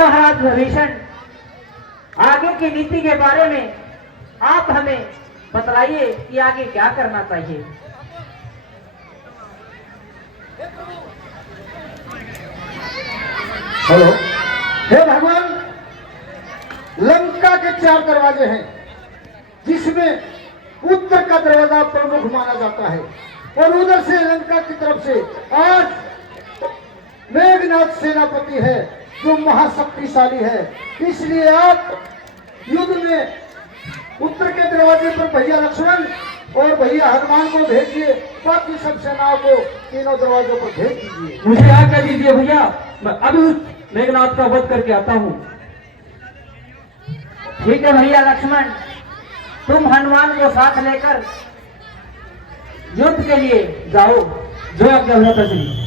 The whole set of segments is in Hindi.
महाराज विभीषण, आगे की नीति के बारे में आप हमें बतलाइए कि आगे क्या करना चाहिए। हेलो, हे भगवान, लंका के 4 दरवाजे हैं, जिसमें उत्तर का दरवाजा प्रमुख माना जाता है और उधर से लंका की तरफ से आज मेघनाथ सेनापति है जो महाशक्तिशाली है। इसलिए आप युद्ध में उत्तर के दरवाजे पर भैया लक्ष्मण और भैया हनुमान को भेजिए, बाकी सब सेनाओं को तीनों दरवाजों पर भेज दीजिए। मुझे आज्ञा दीजिए भैया, मैं अभी उस मेघनाथ का वध करके आता हूँ। ठीक है भैया लक्ष्मण, तुम हनुमान को साथ लेकर युद्ध के लिए जाओ। जो आज्ञा भ्राता श्री।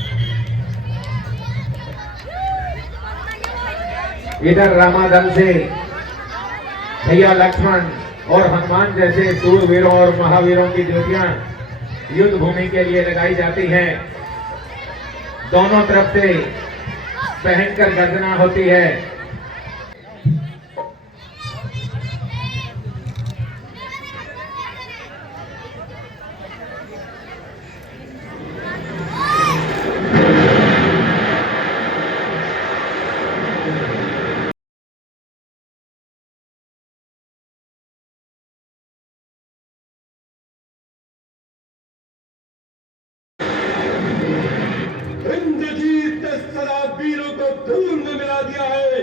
इधर रामादल से भैया लक्ष्मण और हनुमान जैसे सूरवीरों और महावीरों की ड्यूटियां युद्ध भूमि के लिए लगाई जाती हैं। दोनों तरफ से भयंकर गर्जना होती है। इंद्रजीत ने सदा वीरों को धूल में मिला दिया है।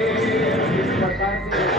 इस प्रकार से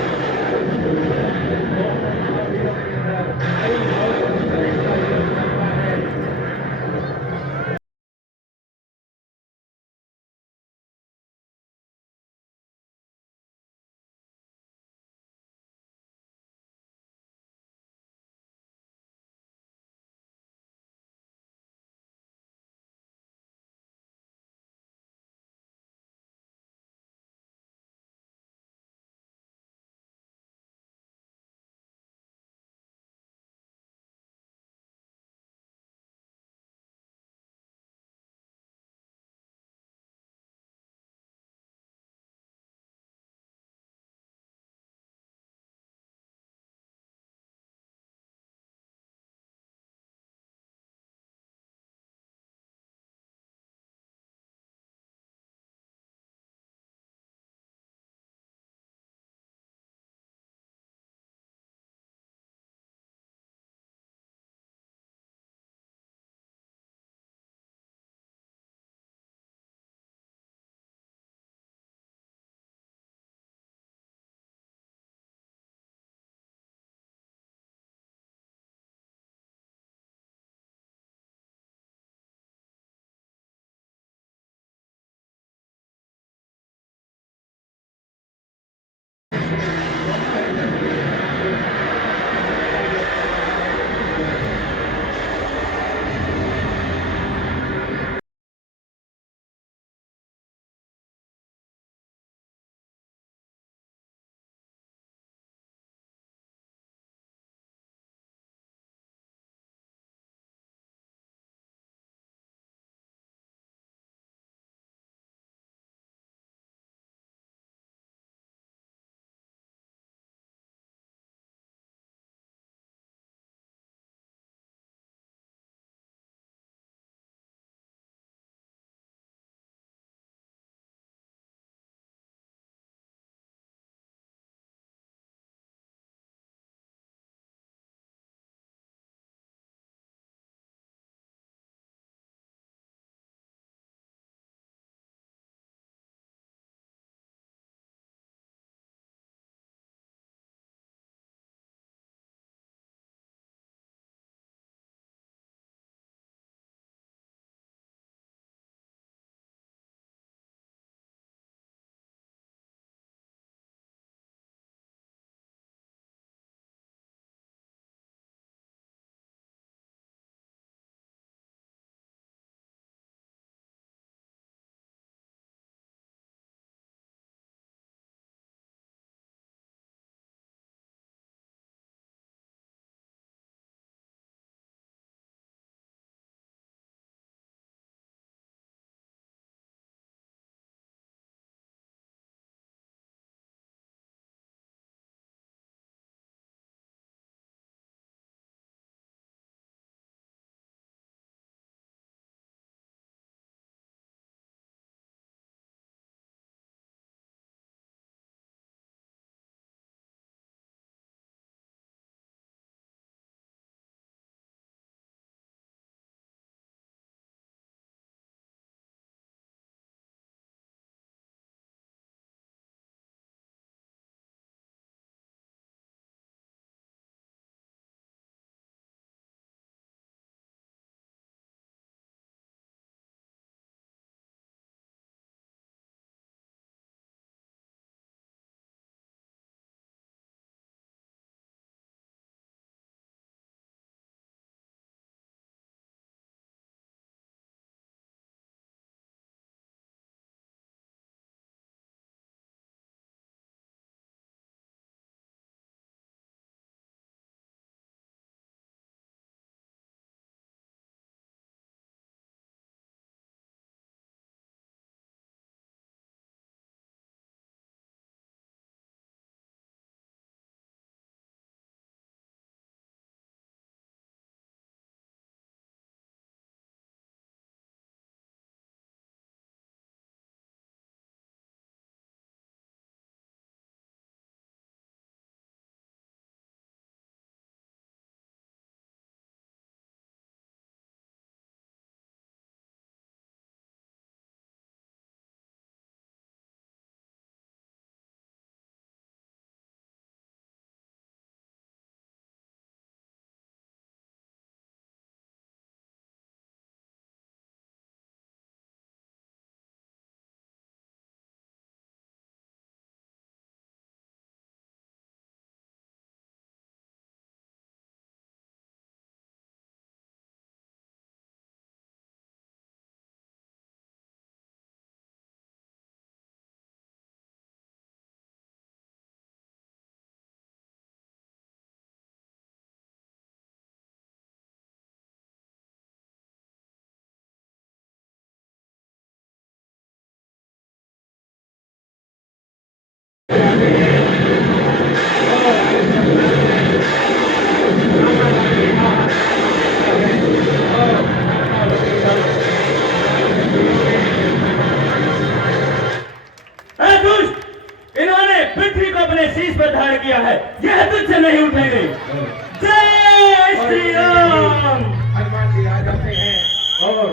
श्री राम। हनुमान जी आ जाते हैं और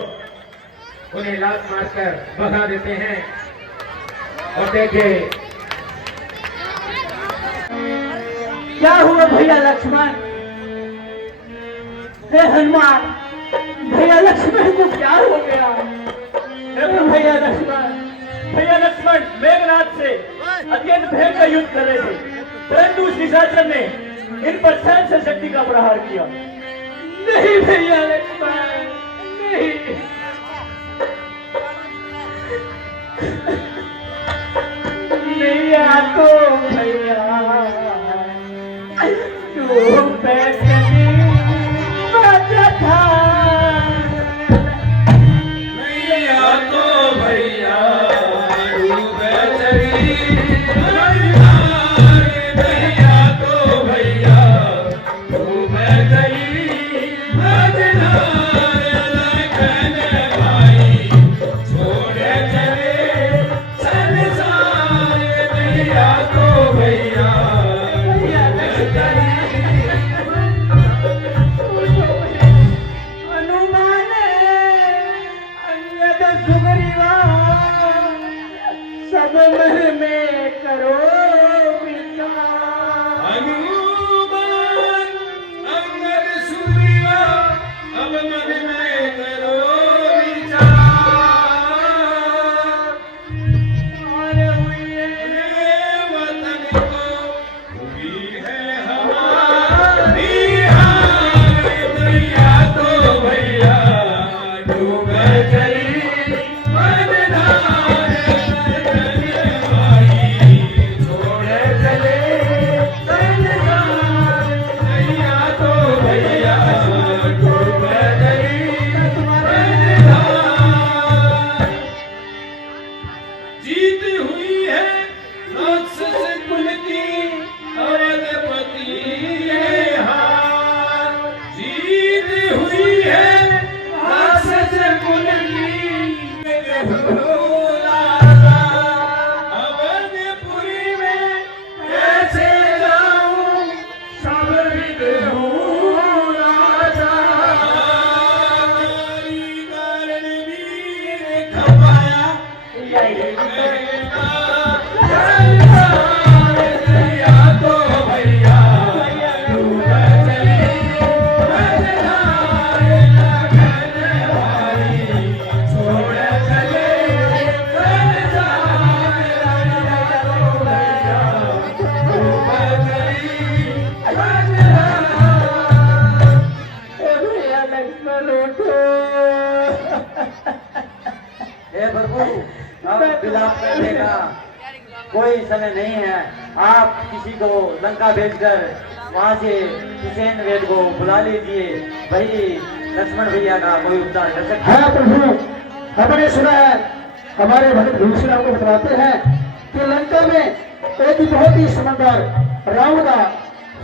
उन्हें लात मारकर भगा देते हैं। और देखिए क्या हुआ भैया लक्ष्मण? हे हनुमान, भैया लक्ष्मण को क्या हो गया? भैया लक्ष्मण मेघनाथ से अत्यंत भयंकर युद्ध कर रहे थे, परंतु उस निशाचर ने इन पर सहन शक्ति का प्रहार किया। नहीं भैया लक्ष्मण, नहीं। भैया तो भैया तू बैठनी बाजा था। भैया तो भैया भैया तो भैया छोड़े चले संसार। भैया तो भैया हनुमान अन्यद सुग्रीवा सब मन में करो विचार। हनुमान अंगद सुग्रीवा अब मन में करो विचार। और हुए वतन को हुई है हमारी हार। भैया तो भैया डूब चली मझधार। छोड़े चले संसार। भैया तो भैया डूब चली मझधार। जीत हुई है राक्षस कुल की अवधपति है हार। जीत हुई है राक्षस कुल की अवधपुरी में कैसे जाऊं सब विद हूँ राजा। कारण वीर खपाया भैया तो भैया डूब चली मझधार। लगन वाली छोड़ चले संसार। भैया तो भैया डूब चली मझधार। भैया लक्ष्मण उठो। हे प्रभु, अब विलाप करने का कोई समय नहीं है। आप किसी को लंका भेजकर वहां से हुसैन वेद को बुला लीजिए, वही लक्ष्मण भैया का कोई उपचार कर सकते हैं। हाँ प्रभु, हमने सुना है, हमारे भगत भीष्म हमको बताते हैं कि लंका में एक बहुत ही समझदार रावण का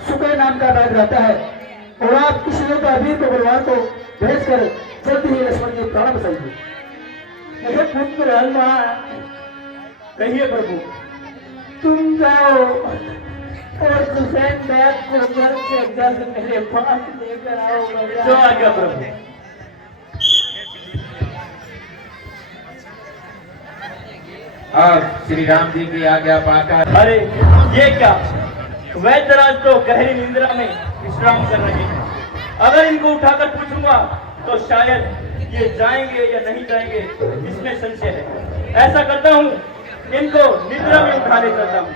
सुकय नाम का राज रहता है, और आप किसी लोग वीर को बलवान को भेजकर जल्दी ही लक्ष्मण के प्राण बचाइए। हे पुत्र हनुमान, कहिए प्रभु, तुम जाओ और हुसैन बैग को जल्द से जल्द मेरे पास लेकर आओ। जो आज्ञा प्रभु। अब श्री राम जी की आज्ञा पाकर अरे ये क्या, वैद्यराज तो गहरी निंद्रा में विश्राम कर रहे हैं। अगर इनको उठाकर पूछूंगा तो शायद ये जाएंगे या नहीं जाएंगे, इसमें संशय है। ऐसा करता हूँ, इनको निद्रा में उठा ले चलता हूँ।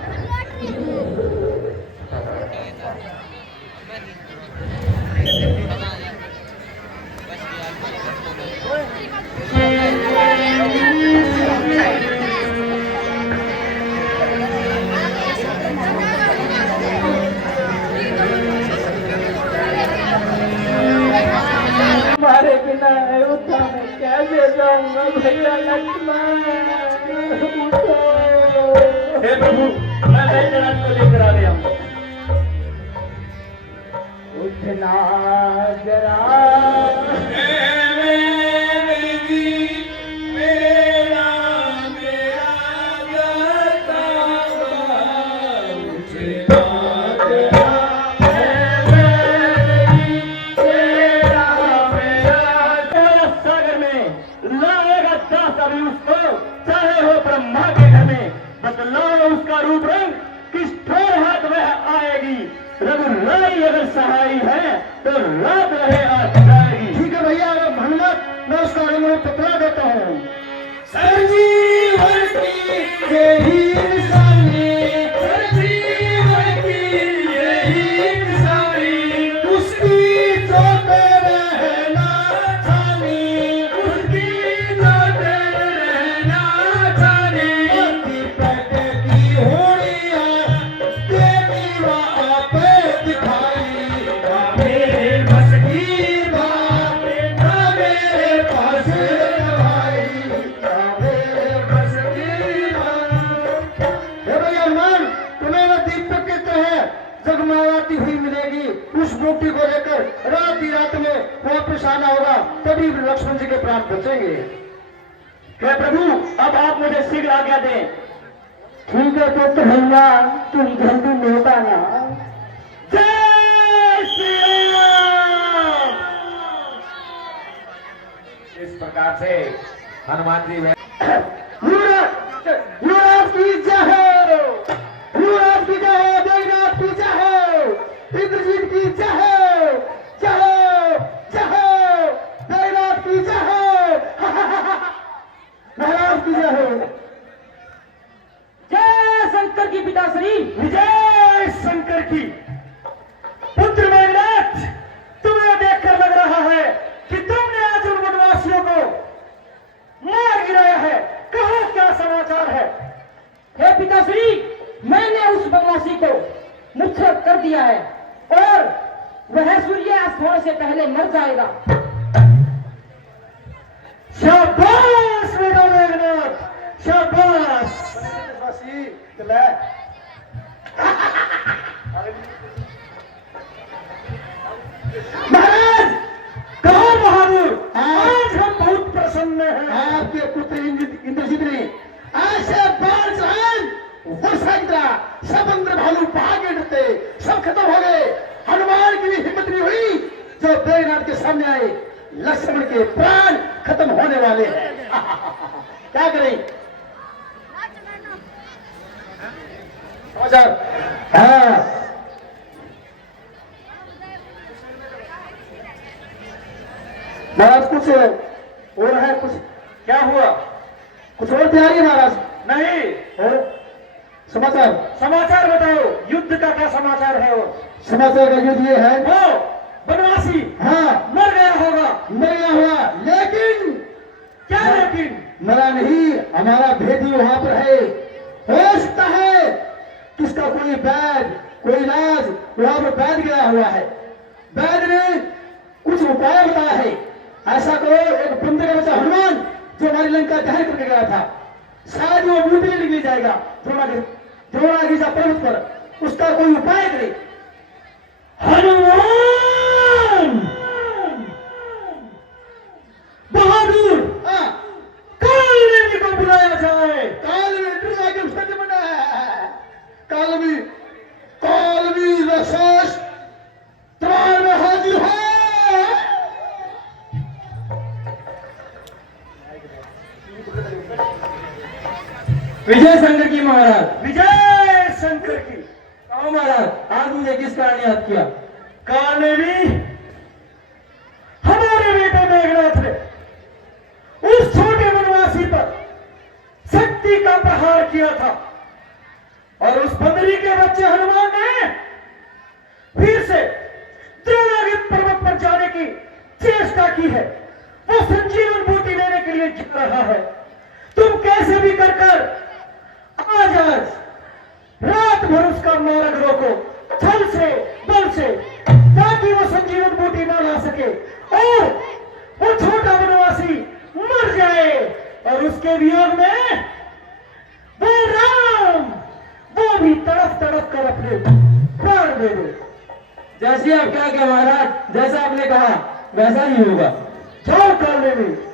तुम्हारे बिना अयोध्या में कैसे जाऊंगा भैया लक्ष्मण? हे प्रभु, मैं वैद्यनाथ को लेकर आ गया हूँ। उठना जरा मेरा रहे आज जाएगी। ठीक है भैया, अगर हनुमत मैं उसका आगमन पकड़ा देता हूँ। संजीवन की यही निशानी, संजीवन की यही निशानी, उसकी जो रहना थानी, उसकी जो रहना जाने। दीपक की होड़िया देवी आपे दिखाई, मेरे बस की बात ना मेरे पास भाई, ना मेरे बस की बात। हे भैया हनुमान, तुम्हें वह दीपक की तरह जगमगाती हुई मिलेगी। उस बूटी को लेकर रात ही रात में वापस आना होगा, तभी लक्ष्मण जी के प्राण बचेंगे। हे प्रभु, अब आप मुझे शीघ्र आज्ञा दें। ठीक है तो भैया तुम जल्दी लौट आना। जय श्री राम। इस प्रकार से हनुमान जी युवराज की जय हो, युवराज की जय हो, देवनाथ की जय हो, इंद्रजीत की जय हो, जय हो, जय हो, देवनाथ की जय हो, महाराज की जय हो। जय शंकर की पिताश्री, विजय शंकर की। पुत्र मेघनाथ, तुम्हें देखकर लग रहा है कि तुमने आज उन वनवासियों को मार गिराया है। कहो क्या समाचार है? हे पिताश्री, मैंने उस वनवासी को मुच्छत कर दिया है और वह सूर्यास्त होने से पहले मर जाएगा। शाबाश बेटा मेघनाथ, शाबाश। महाराज, कहो बहादुर, आज हम बहुत प्रसन्न हैं। आपके पुत्र इंद्रजीत ने ऐसे बाण चलाए, वर्षा की तरह सब अंदर भालू भागे डरते, सब खत्म हो गए। हनुमान की भी हिम्मत नहीं हुई जो बेगनाथ के सामने आए। लक्ष्मण के प्राण खत्म होने वाले हैं। क्या करें? समाचार हाँ, महाराज कुछ और है, कुछ क्या हुआ? कुछ और तैयारी है महाराज? नहीं, और समाचार समाचार बताओ, युद्ध का क्या समाचार है? वो समाचार का युद्ध ये है, वो वनवासी हाँ मर गया होगा। मरा हुआ, लेकिन क्या लेकिन? मरा नहीं, हमारा भेदी वहां पर है। हो सकता है किसका कोई वैद, कोई इलाज वहां पर वैद गया हुआ है। वैद ने कुछ उपाय बताया है। ऐसा करो, एक बंदे का बच्चा हनुमान जो हमारी लंका दहन करके गया था, शायद वो बूटी में निकल जाएगा द्रोणागिरी पर्वत पर, उसका कोई उपाय करे। हनुमान बहादुर, हाँ, काल को बुलाया जाए। काल में इंद्र के उसका जमाना है। काल में रसस द्वार में हाजिर है। विजय शंकर की महाराज। विजय शंकर की। कहो महाराज, आज मुझे किस कारण याद किया? काल ने भी हमारे बेटे मेघनाथ ने उस छोटे वनवासी पर शक्ति का प्रहार किया था और उस बंदरी के बच्चे हनुमान ने फिर से द्रोणागिरी पर्वत पर जाने की चेष्टा की है। वो संजीवन बूटी लेने के लिए जा रहा है। तुम कैसे भी कर आज रात भर उसका मार्ग रोको, छल से, बल से, ताकि वो संजीवन बूटी न ला सके और वो छोटा वनवासी मर जाए और उसके वियोग में वो राम, वो भी तड़प तड़प कर अपने प्राण दे दे। जैसे आप क्या कहा महाराज, जैसा आपने कहा वैसा ही होगा। जाओ काले में।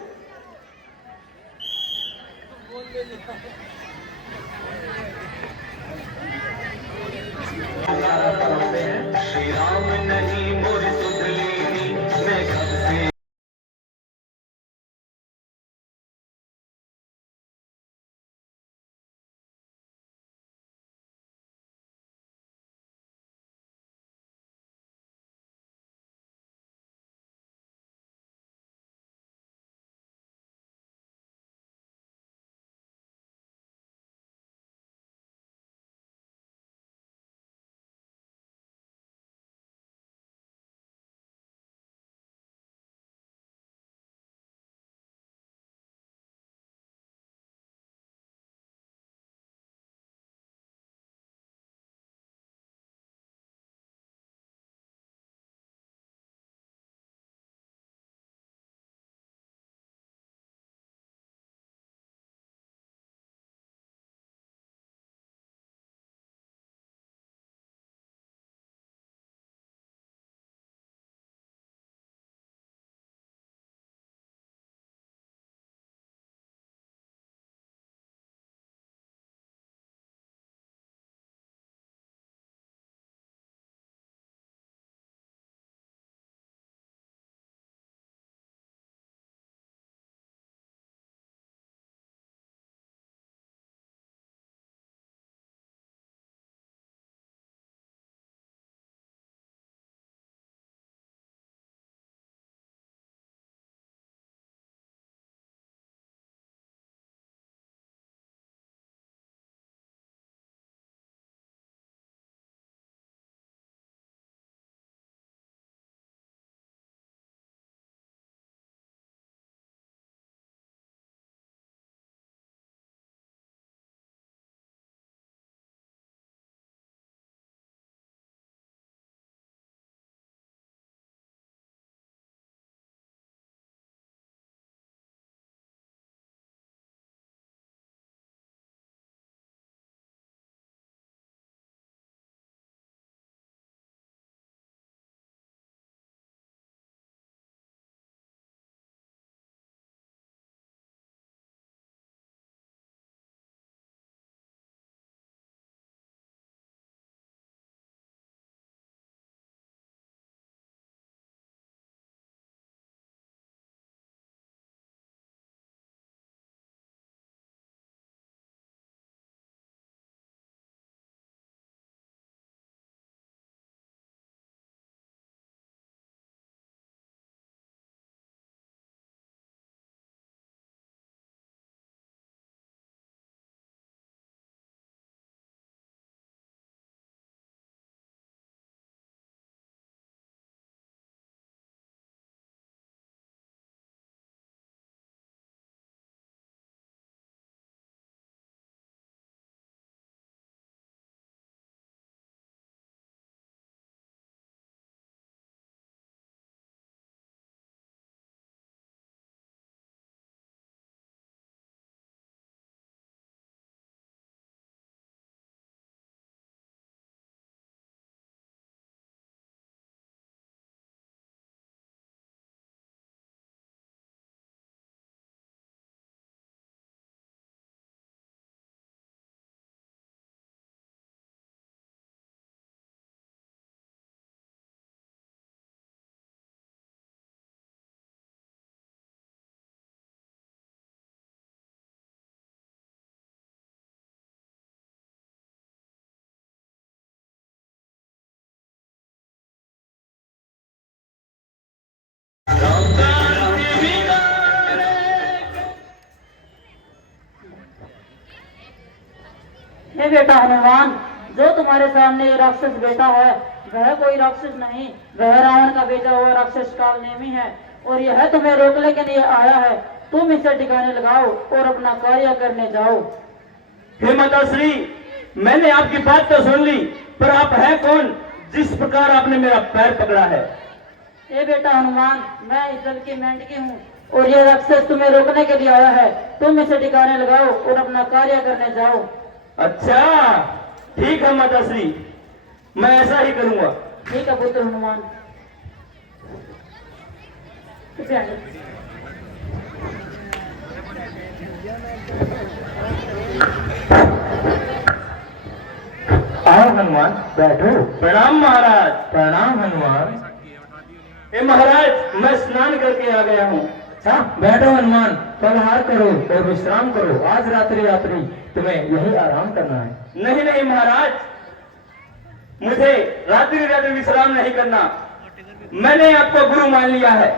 हे बेटा हनुमान, जो तुम्हारे सामने ये राक्षस बेटा है वह कोई राक्षस नहीं, वह रावण का बेटा हुआ राक्षस काल नेमी है और यह तुम्हें रोकने के लिए आया है। तुम इसे ठिकाने लगाओ और अपना कार्य करने जाओ। हे माता श्री, मैंने आपकी बात तो सुन ली, पर आप हैं कौन जिस प्रकार आपने मेरा पैर पकड़ा है? हे बेटा हनुमान, मैं इस दल की मेंढकी हूँ और ये राक्षस तुम्हें रोकने के लिए आया है। तुम इसे ठिकाने लगाओ और अपना कार्य करने जाओ। अच्छा ठीक है माता श्री, मैं ऐसा ही करूंगा। ठीक है पुत्र हनुमान। आओ हनुमान, बैठो। प्रणाम महाराज। प्रणाम हनुमान। हे महाराज, मैं स्नान करके आ गया हूँ। अच्छा बैठो हनुमान, फलहार करो और विश्राम करो। आज रात्रि तुम्हें यही आराम करना है। नहीं नहीं महाराज, मुझे रात्रि विश्राम नहीं करना। मैंने आपको गुरु मान लिया है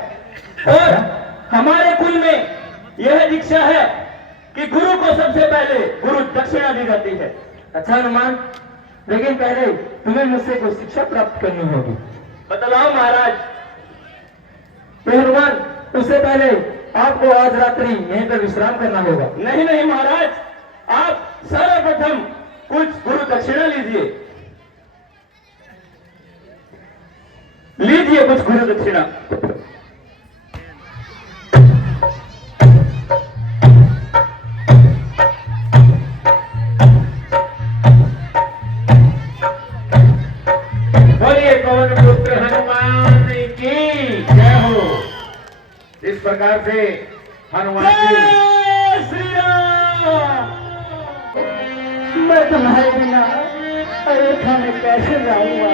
और हमारे कुल में यह दीक्षा है कि गुरु को सबसे पहले गुरु दक्षिणा दी जाती है। अच्छा हनुमान, लेकिन पहले तुम्हें मुझसे कुछ शिक्षा प्राप्त करनी होगी। बतलाओ महाराज। तो हनुमान, उससे पहले आपको आज रात्रि यहीं पर विश्राम करना होगा। नहीं नहीं महाराज, आप सर्वप्रथम कुछ गुरु दक्षिणा लीजिए। लीजिए कुछ गुरु दक्षिणा। बोलिए पवन पुत्र हनुमान की जय हो। इस प्रकार से हनुमान जी जय श्री राम। मैं तुम्हारे बिना अयोध्या में कैसे जाऊंगा?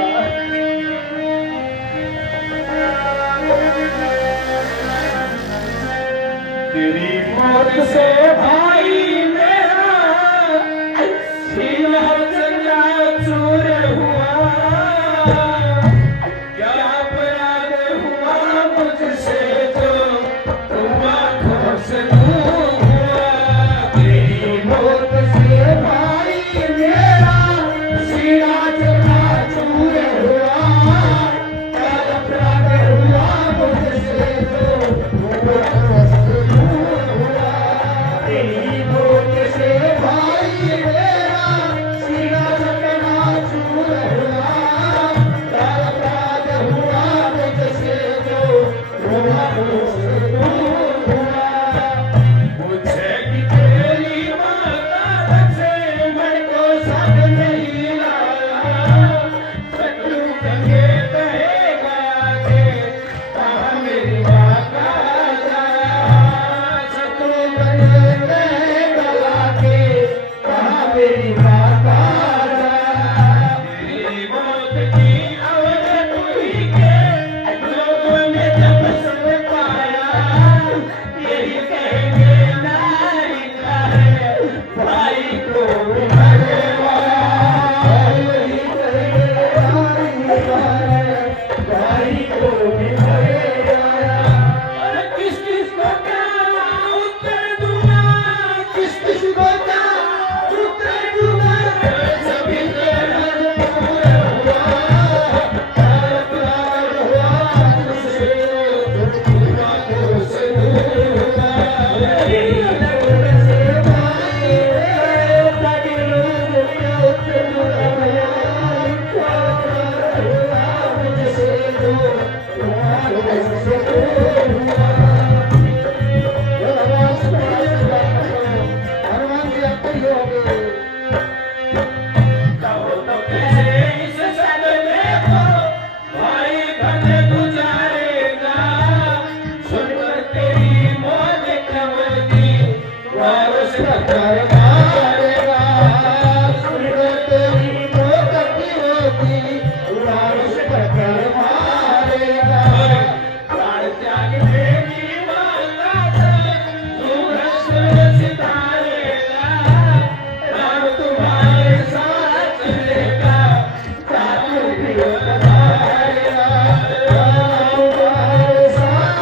तेरी मौत से भाई मेरा सीना चूर हुआ। क्या अपराध हुआ मुझसे जो तुम आंखों से दूर हुआ। तेरी मौत से भाई मेरा सीना चूर हुआ। क्या अपराध हुआ मुझसे जो तुम आंखों से दूर हुआ। तेरी मौत से भाई मेरा सीना चूर हुआ। क्या अपराध हुआ मुझसे जो तुम आंखों से दूर हुआ। मुझे कि तेरी माता से मैं को साथ नहीं लाया। शत्रु कहे कहेगा कि कहाँ मेरी माता जाया। शत्रु कहेगा कि कहाँ मेरी माता जाया। तेरी मौत की खबर हुई के लोगों ने जब सुन पाया। यही कहेंगे नारी का है भाई को भगवान। यही कहेंगे नारी का है भाई को भी भगवान। किस किस को क्या उत्तर दूंगा। किस किस को क्या उत्तर दूंगा। सभी तेरा पूरा हुआ। अपराध हुआ मुझसे तुम आंखों से दूर हुआ। तेरी मौत से भाई मेरा दिल उत्तर हुआ। क्या अपराध हुआ मुझसे जो तुम आंखों से दूर हुआ। हनुमान जी अब तक हो गए। कहो तो कैसे इस सदमे को भाई बन गुजारेगा। सुनकर तेरी मौत खबर दी वारस कर मारेगा। सुनकर तेरी मौत की होती वारिस कर मारेगा। प्राण त्याग देगी माता से दूर सुरक्षित हारेगा। राम तुम्हारे साथ चलेगा साथ भी उतारेगा। तुम्हारे साथ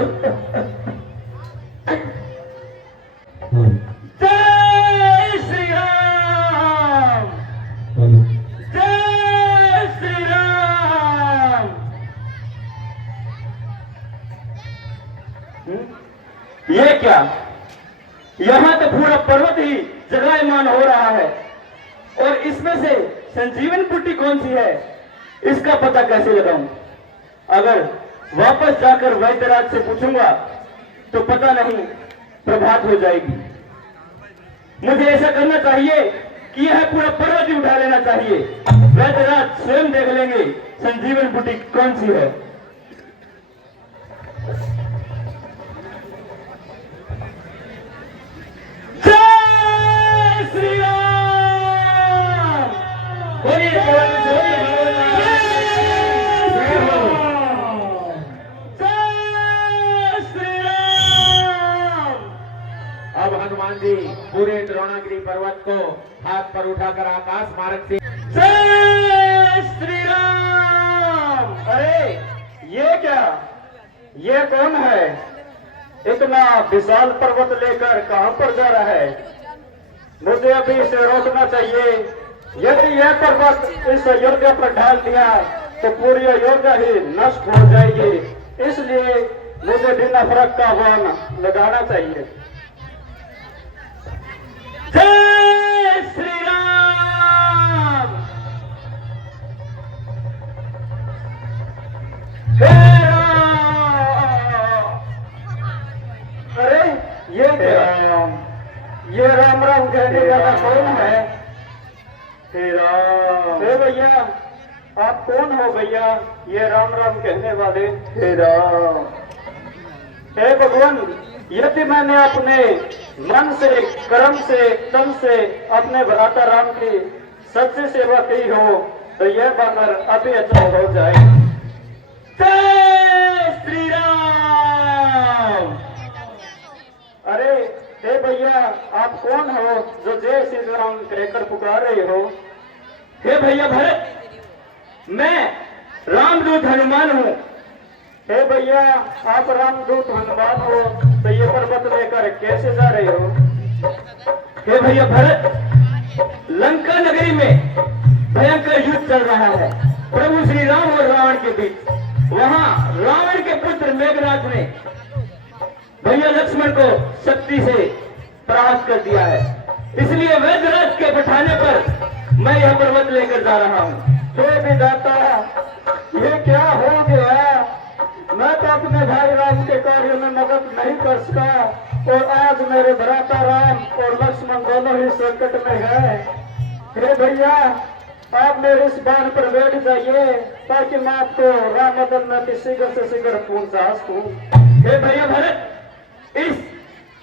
जय श्री राम, जय श्री राम। ये क्या, यहाँ तो पूरा पर्वत ही जलायमान हो रहा है, और इसमें से संजीवन बुट्टी कौन सी है, इसका पता कैसे लगाऊं? अगर वापस जाकर वैद्यराज से पूछूंगा तो पता नहीं प्रभात हो जाएगी। मुझे ऐसा करना चाहिए कि यह पूरा पर्वत ही उठा लेना चाहिए। वैद्यराज स्वयं देख लेंगे संजीवन बुट्टी कौन सी है। जय श्री राम। बोलिए भगवान, बोलिए भगवान। जय श्री राम। अब हनुमान जी पूरे द्रोणागिरी पर्वत को हाथ पर उठाकर आकाश मार्ग से जय श्री राम। अरे ये क्या, ये कौन है? इतना विशाल पर्वत लेकर कहां पर जा रहा है? मुझे अभी इसे रोकना चाहिए। यदि यह पर्वत इस अयोध्या पर ढाल दिया तो पूरी अयोध्या ही नष्ट हो जाएगी, इसलिए मुझे बिना फर्क का बाण लगाना चाहिए। जय श्री राम। हे राम। अरे ये क्या, ये राम राम कहने वाला कौन है? हे राम। हे भैया, आप कौन हो भैया, ये राम राम कहने वाले? हे राम। हे भगवान, यदि मैंने अपने मन से, कर्म से, तन से अपने भ्राता राम की सच्ची सेवा की हो तो यह बानर अभी अच्छा हो जाए। जय श्री राम। अरे हे भैया, आप कौन हो जो जय श्री राम कहकर पुकार रहे हो? हे भैया भरत, मैं रामदूत हनुमान हूँ। हे भैया, आप रामदूत हनुमान हो तो ये पर्वत लेकर कैसे जा रहे हो? हे भैया भरत, लंका नगरी में भयंकर युद्ध चल रहा है प्रभु श्री राम और रावण के बीच। वहां रावण के पुत्र मेघनाथ ने भैया लक्ष्मण को शक्ति से परास्त कर दिया है, इसलिए वैद्यराज के पठाने पर मैं यह पर्वत लेकर जा रहा हूँ। हे विधाता, ये क्या हो गया? मैं तो अपने भाई राम के कार्य में मदद नहीं कर सका और आज मेरे भ्राता राम और लक्ष्मण दोनों ही संकट में है। हे भैया, आप मेरे इस बाण पर बैठ जाइए ताकि मैं आपको राम मदन में शीघ्र से शीघ्र पहुंचा सकूं। हे भैया भरत, इस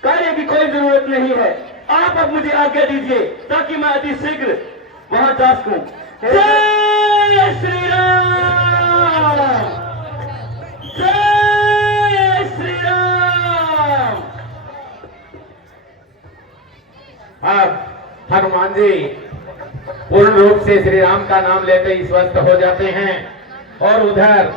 कार्य की कोई जरूरत नहीं है, आप अब मुझे आज्ञा दीजिए ताकि मैं अति शीघ्र वहां जा सकूं। जय श्री राम, जय श्री राम। अब हनुमान जी पूर्ण रूप से श्री राम का नाम लेते ही स्वस्थ हो जाते हैं और उधर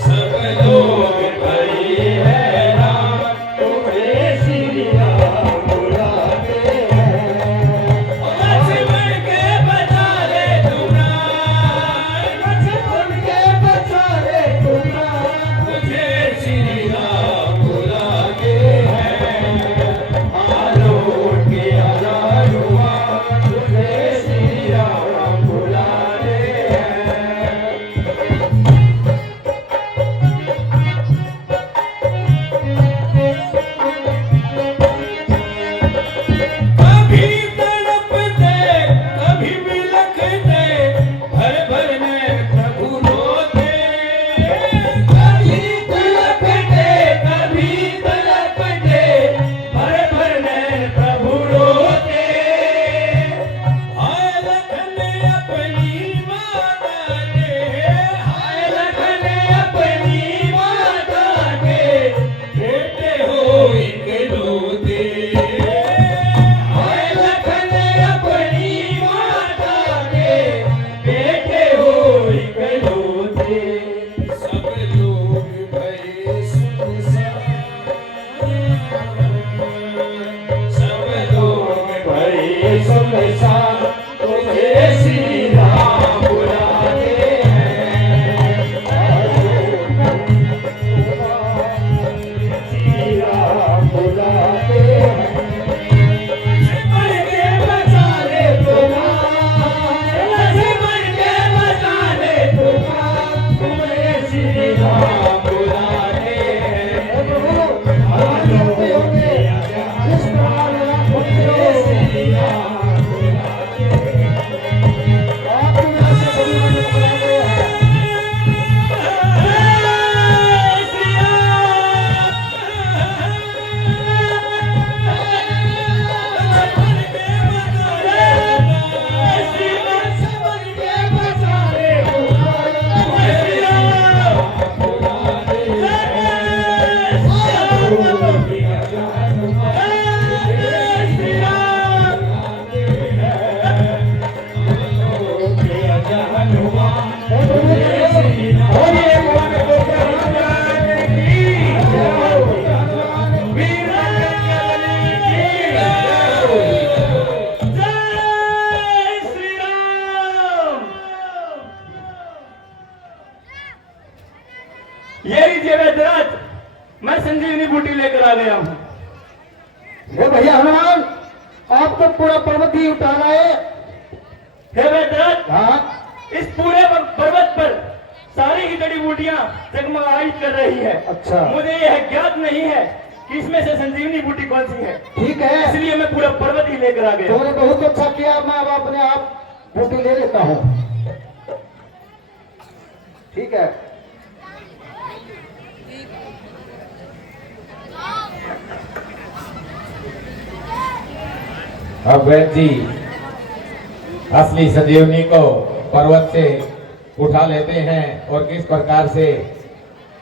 सब लोग बूटी लेकर आ गया हूँ। हे भैया हनुमान, आप तो पूरा पर्वत ही उठा रहे हैं। हे वैद्यराज, हाँ, इस पूरे पर्वत पर सारी की जड़ी बूटियां जगमगाई कर रही है। अच्छा। मुझे यह ज्ञात नहीं है कि इसमें से संजीवनी बूटी कौन सी है, ठीक है, इसलिए मैं पूरा पर्वत ही लेकर आ गया। तुमने बहुत अच्छा किया। मैं अब अपने आप बूटी ले लेता हूँ। ठीक है। अब वैद्य जी असली संजीवनी को पर्वत से उठा लेते हैं और किस प्रकार से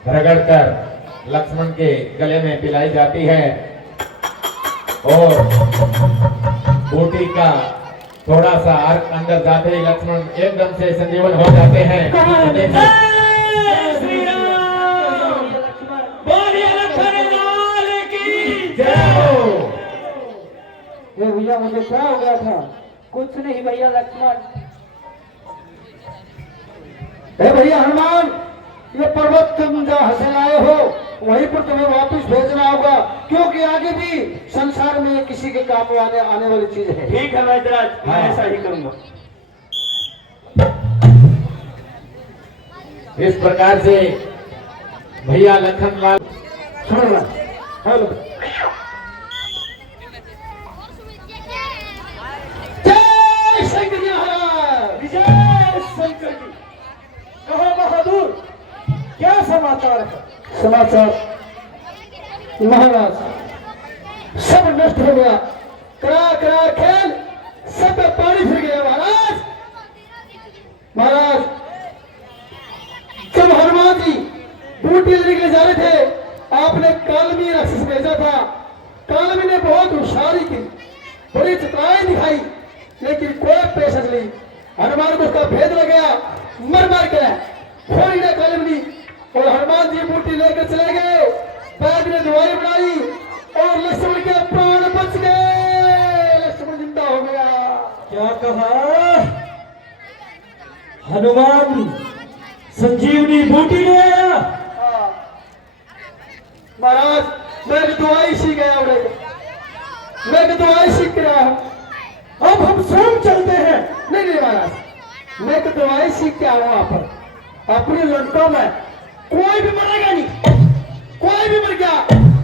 रगड़कर लक्ष्मण के गले में पिलाई जाती है और बूटी का थोड़ा सा अर्क अंदर जाते ही लक्ष्मण एकदम से संजीवन हो जाते हैं। जय श्री राम, बोलिए लक्ष्मण लाल की जय हो। ये भैया मुझे क्या हो गया था? कुछ नहीं भैया लक्ष्मण। हे भैया हनुमान, ये पर्वत तुम जहाँ से लाए हो वहीं पर तुम्हें वापस भेजना होगा, क्योंकि आगे भी संसार में किसी के काम आने वाली चीज है। ठीक है वैद्यराज, मैं ऐसा ही करूंगा। इस प्रकार से भैया लखनलाल सुनो ना, हेलो, जय शंकर जी महाराज। विजय शंकर जी, कहो बहादुर, क्या समाचार है? समाचार महाराज, सब नष्ट हो गया। करा करा खेल सब में पानी फिर गया महाराज। महाराज, जब हनुमान जी बूटी लेने के लिए जा रहे थे, आपने कालमी राक्षस भेजा था। कालमी ने बहुत होशियारी की, बड़ी चतुराई दिखाई, लेकिन कोई पेशेंस नहीं। हनुमान को उसका भेद लग गया, मर मार के फोड़ी ने कालमी, और हनुमान जी बूटी लेकर चले गए। वैद्य ने दवाई बनाई और लक्ष्मण के प्राण बच गए। लक्ष्मण जिंदा हो गया। क्या कहा? हनुमान संजीवनी बूटी ले आया? महाराज, मैं भी दवाई सीख गया हूं, मैं भी दवाई सीख के रहा हूं। अब हम स्वयं चलते हैं। नहीं नहीं महाराज, मैं तो दवाई सीख के आया हूं। वहां पर अपनी लंका में कोई भी मरेगा नहीं। कोई भी मर गया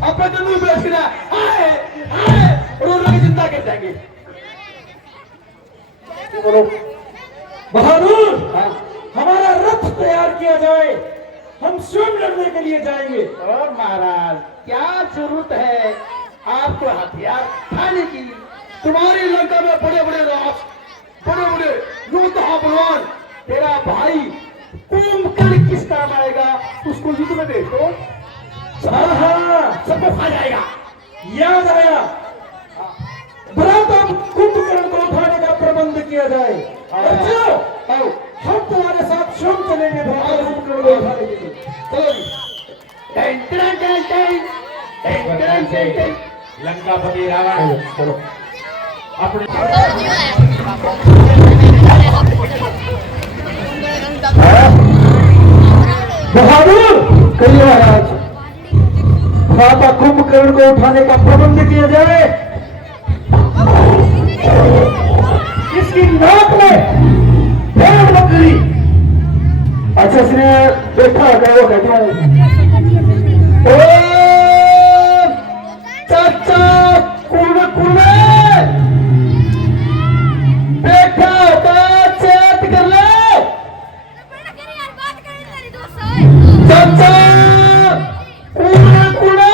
अपने तंदूर बेच कर आए आए रो रो के जिंदा कर देंगे। बोलो बहादुर, हाँ। हमारा रथ तैयार किया जाए, हम स्वयं लड़ने के लिए जाएंगे। और महाराज, क्या जरूरत है आपको हथियार उठाने की? तुम्हारी लंका में बड़े बड़े राज, बड़े बड़े योद्धा बलवान, तेरा भाई कुंभकर्ण किस काम आएगा? उसको युद्ध में भेज दो, सबको खा जाएगा। याद आया, बराबर कुंभकर्ण को उठाने का प्रबंध किया जाए। और चलो, आओ, हम तुम्हारे साथ स्वयं चलेंगे भगवान कुंभकर्ण को उठाने के लिए। चलो जी। टन टन टन टन, टन टन टन टन। लंकापति रावण चलो अपने बहादुर, कहिए महाराज। माता कुंभकर्ण को उठाने का प्रबंध किया जाए। इसकी नाक में भेड़ बकरी, अच्छा इसने बैठा है वो कहते हैं चाचा कुर्मे कुर्मे बैठा होता चेत कर ले चाचा कुर्मे कुर्मे।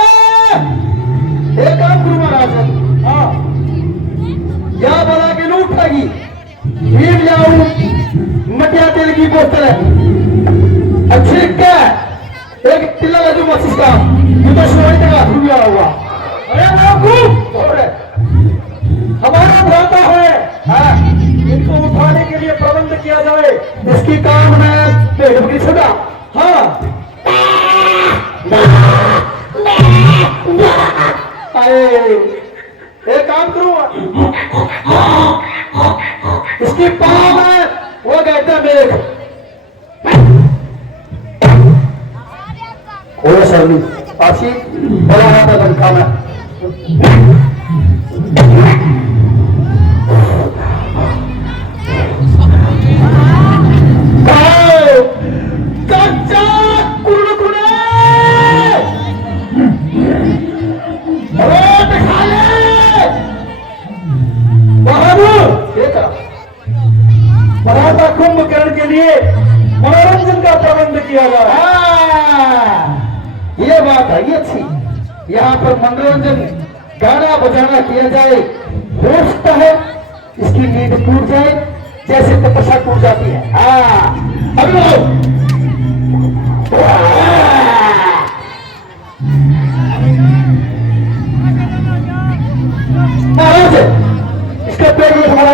एक काम करूँ महाराज, हाँ या बना के लूट लगी भीड़ जाऊं मटिया तेल की बोतल है, अच्छी क्या एक टिल्ला लड्डू मस्जिद का, ये तो सोने का रुपया हुआ। अरे बाबू, हमारा भ्राता है, हाँ, इनको उठाने के लिए प्रबंध किया जाए। इसकी काम है पेड़ बकरी छोड़ा। हाँ, एक काम करूँ, इसकी पाँव है वो कहते हैं मेघ। ओ शर्मी, आशिक बड़ा हाथ लड़का में मराठा कुंभकर्ण के लिए मनोरंजन का प्रबंध किया जा रहा है। ये बात है, ये अच्छी। यहाँ पर मनोरंजन गाना बजाना किया जाए, हो सकता है इसकी नींद टूट जाए जैसे तपस्या टूट जाती है। महाराज इसका पेड़ ये हमारा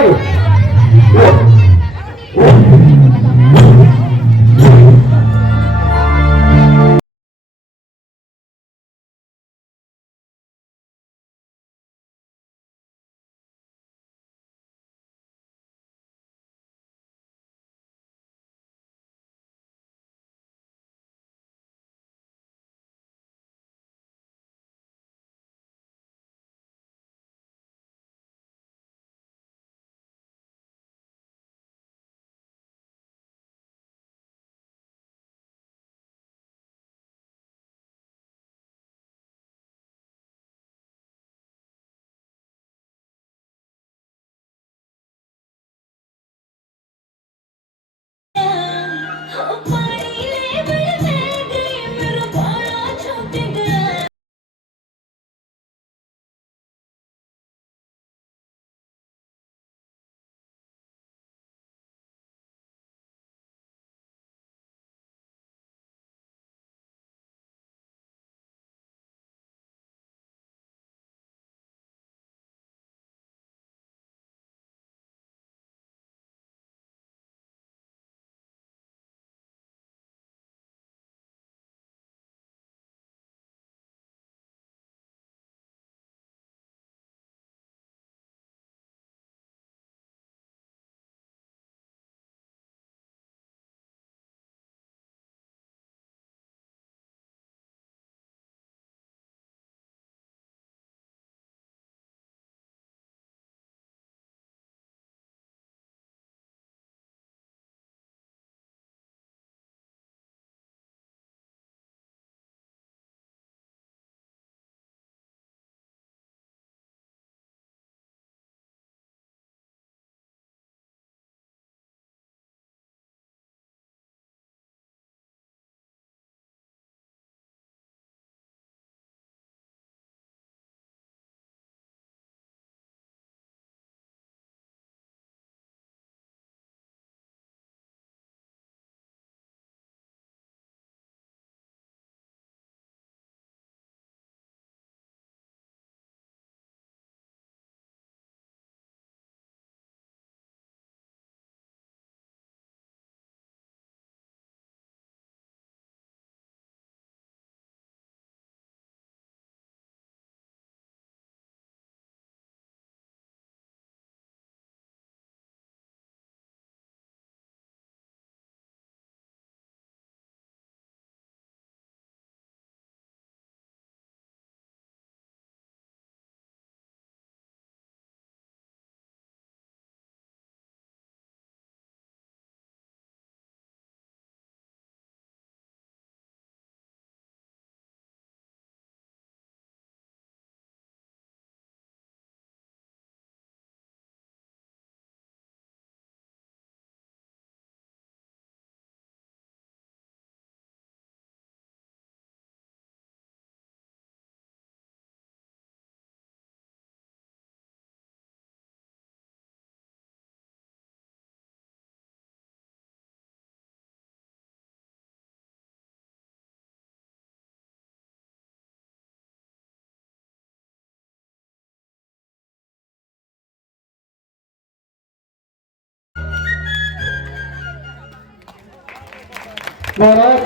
महाराज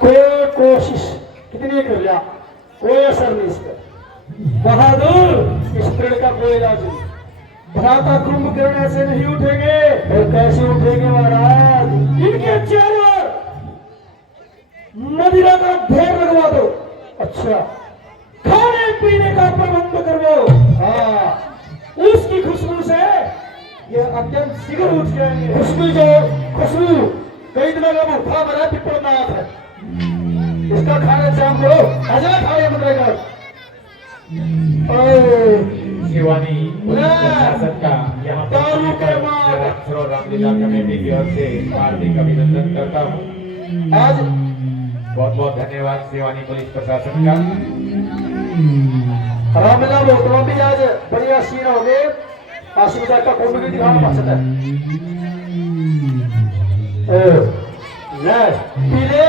कोई कोशिश कितनी कर लिया, कोई असर नहीं इस पर। बहादुर इस पेड़ का कोई इलाज नहीं। भ्राता कुंभकर्ण ऐसे नहीं उठेंगे। और कैसे उठेंगे महाराज? इनके चेहरे मदिरा का ढेर लगवा दो। अच्छा, खाने पीने का प्रबंध करवाओ। हाँ, उसकी खुशबू से ये अत्यंत शीघ्र उठ जाएंगे। खुशबू कई दिनों का भूखा बना पिपल नाथ है, इसका खाना शाम करो। आजा खाने मंदिर शिवानी प्रशासन का यहाँ पर और रामलीला कमेटी की ओर से हार्दिक अभिनंदन करता हूँ। आज बहुत बहुत धन्यवाद शिवानी पुलिस प्रशासन का। रामलीला महोत्सव भी आज बढ़िया सीन हो गए। आशीर्वाद का कुंभ भी दिखाना मकसद है। ले पी ले।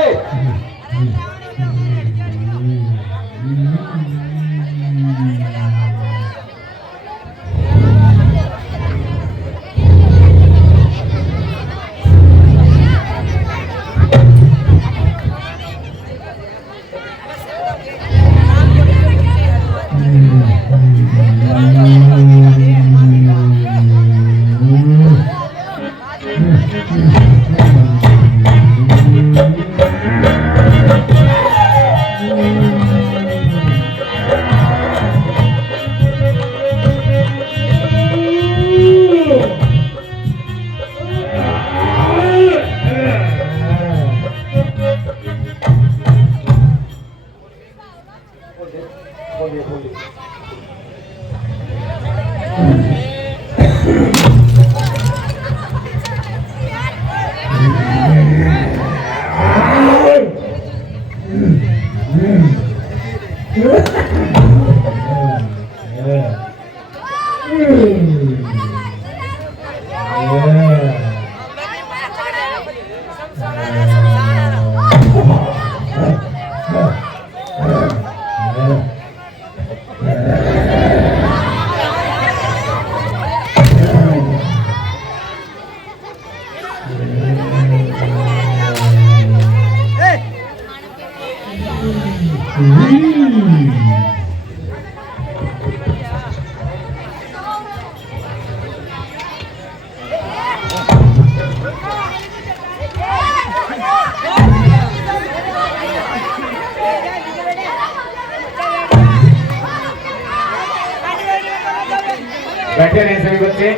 बैठे रहे सभी बच्चे,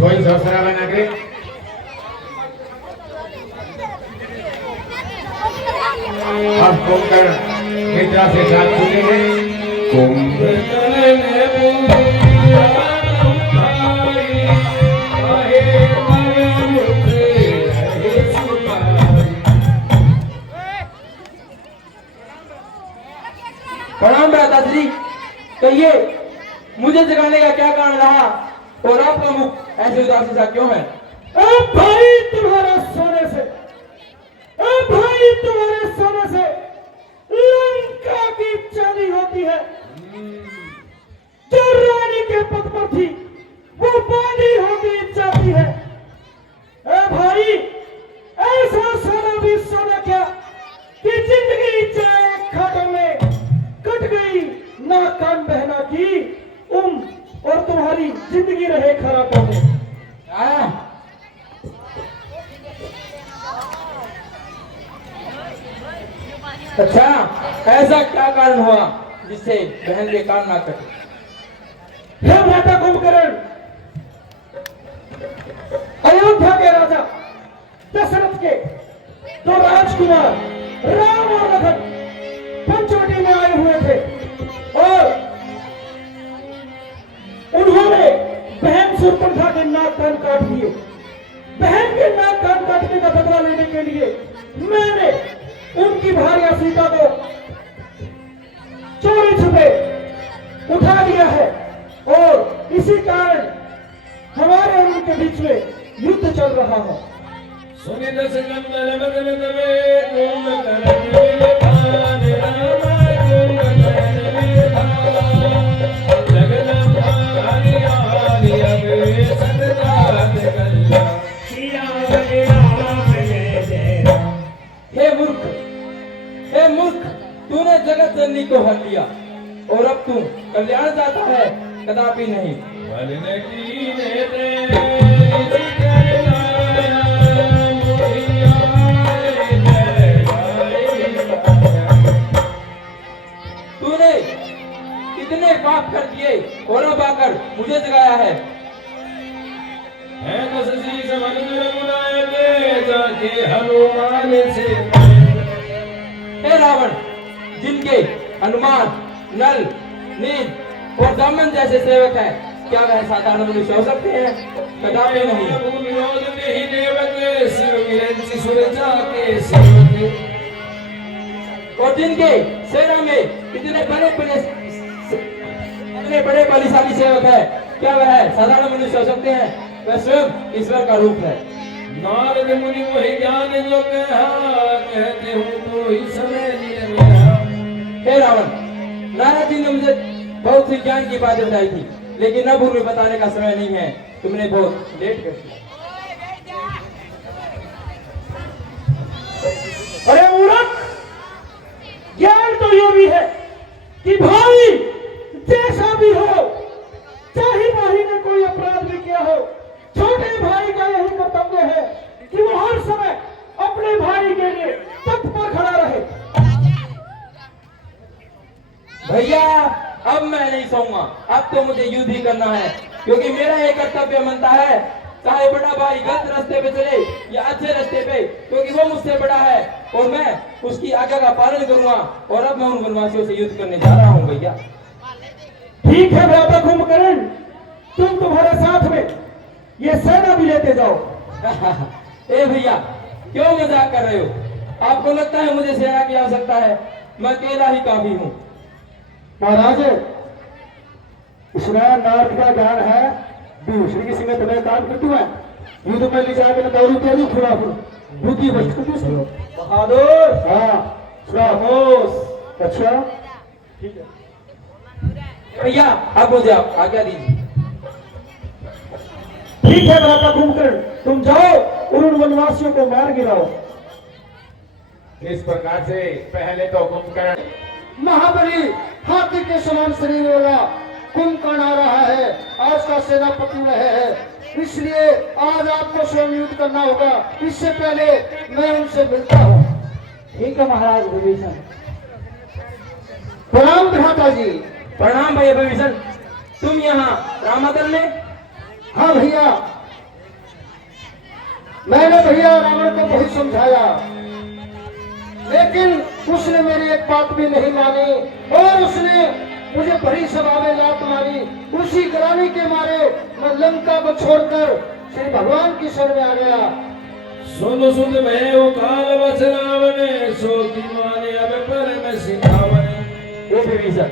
कोई शोर शराबा ना करे। अब कुंभकर्ण निद्रा से साथ सुनेंगे। प्रणाम दादाजी, कहिए मुझे जगाने का क्या कारण रहा और आपका मुख ऐसे उदासी सा क्यों है? भाई तुम्हारे सोने से, भाई तुम्हारे सोने से लंका की चांदी होती है। जो रानी के पद पर थी वो बांधी होती जाती है। भाई ऐसा सोना भी सोना क्या कि जिंदगी चाहे खाटों में कट गई, ना कान बहना की और तुम्हारी जिंदगी रहे खराबों में। अच्छा, ऐसा क्या कारण हुआ जिससे बहन के कान ना कटे? हे माता कुंभकर्ण, अयोध्या के राजा दशरथ के दो राजकुमार राम और लखन पंचवटी में आए हुए थे और उन्होंने बहन शूर्पणखा के नाक कान काट दिए। बहन के नाक कान काटने का बदला लेने के लिए मैंने उनकी भार्या सीता को चोरी छुपे उठा लिया है और इसी कारण हमारे और उनके बीच में युद्ध चल रहा है। हे मूर्ख, तूने जगत जननी को हर लिया और अब तू कल्याण चाहता है? कदापि नहीं। तूने कितने पाप कर दिए और अब आकर मुझे जगाया है। है तो सजी समझ में बुलाए ले जाके हनुमान से। हे रावण, जिनके हनुमान, नल, नील और दामन जैसे सेवक हैं, क्या वह साधारण मनुष्य हो सकते हैं? कदापि नहीं। विनोद नहीं देवते शिव विरंची सुरजा के सेवके। और जिनके सेना में इतने बड़े बलिशाली सेवक है, क्या वह साधारण मनुष्य हो सकते हैं? वह स्वयं ईश्वर का रूप है। नारद मुनि वही ज्ञान जो कहा, कहते हूँ तो ही समय लिए मेरा। हे रावण, नारद जी ने मुझे बहुत सी ज्ञान की बातें बताई थी, लेकिन अब उन्हें बताने का समय नहीं है। तुमने बहुत लेट कर दिया। अरे मूर्ख, ज्ञान तो ये भी है कि भाई जैसा भी हो, चाहे भाई ने कोई अपराध भी किया हो, छोटे भाई का यही कर्तव्य है कि वो हर समय अपने भाई के लिए तत्पर खड़ा रहे। भैया, अब मैं नहीं सोऊंगा। अब तो मुझे युद्ध ही करना है, क्योंकि मेरा ये कर्तव्य बनता है, चाहे बड़ा भाई गलत रास्ते पे चले या अच्छे रास्ते पे, क्योंकि वो मुझसे बड़ा है और मैं उसकी आज्ञा का पालन करूंगा। और अब मैं उन वनवासियों से युद्ध करने जा रहा हूँ भैया। ठीक है भ्राता कुंभकर्ण, तुम तुम्हारे साथ में ये सेना भी लेते जाओ। ए भैया, क्यों मजाक कर रहे हो? आपको लगता है मुझे सेना की आवश्यकता है? मैं अकेला ही काफी हूँ। महाराज, इसमें नारद का ज्ञान है, दूसरी किसी में तुम्हें काम करती है। युद्ध में ले जाकर दारू प्याली खुला बुद्धि बच कर बहादुर। हाँ खामोश। अच्छा ठीक है भैया, अब मुझे आप आज्ञा दीजिए। ठीक है भ्राता कुंभकर्ण, तुम जाओ और उन वनवासियों को मार गिराओ। इस प्रकार से पहले तो कुंभकर्ण महाबली हाथी के समान शरीर वाला कुंभकर्ण आ रहा है, आज का सेनापति वह है, इसलिए आज आपको स्वयं युद्ध करना होगा। इससे पहले मैं उनसे मिलता हूँ। ठीक है महाराज विभीषण। प्रणाम भ्राता जी। प्रणाम भैया विभीषण, तुम यहाँ रामादल में? हाँ भैया, मैंने भैया रावण को बहुत समझाया, लेकिन उसने मेरी एक बात भी नहीं मानी और उसने मुझे भरी सभा में लात मारी। उसी ग्लानि के मारे मैं लंका को छोड़कर श्री भगवान की शरण में आ गया। सुन सुन मैं वो काल बस रावण, सो की माने अब पर मैं सिखावन। हे विभीषण,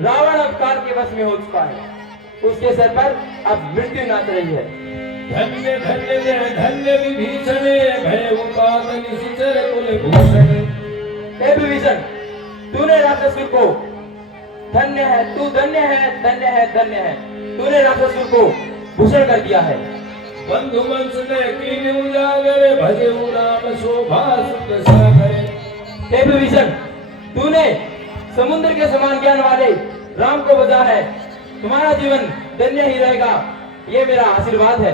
रावण अब काल के वश में हो चुका है, उसके सर पर अब मृत्यु नाच रही है। धन्य धन्य जय धन्य विभीषण, भय उपात निश्चर कुल भूषण। हे विभीषण, तूने राक्षसुर को धन्य है, तू धन्य है, धन्य है, धन्य है, तूने राक्षसुर को भूषण कर दिया है। बंधु वंश कीन उजागर, भजे राम शोभा सुख सागर। हे विभीषण, तूने समुद्र के समान ज्ञान वाले राम को बचा है, तुम्हारा जीवन धन्य ही रहेगा, ये मेरा आशीर्वाद है।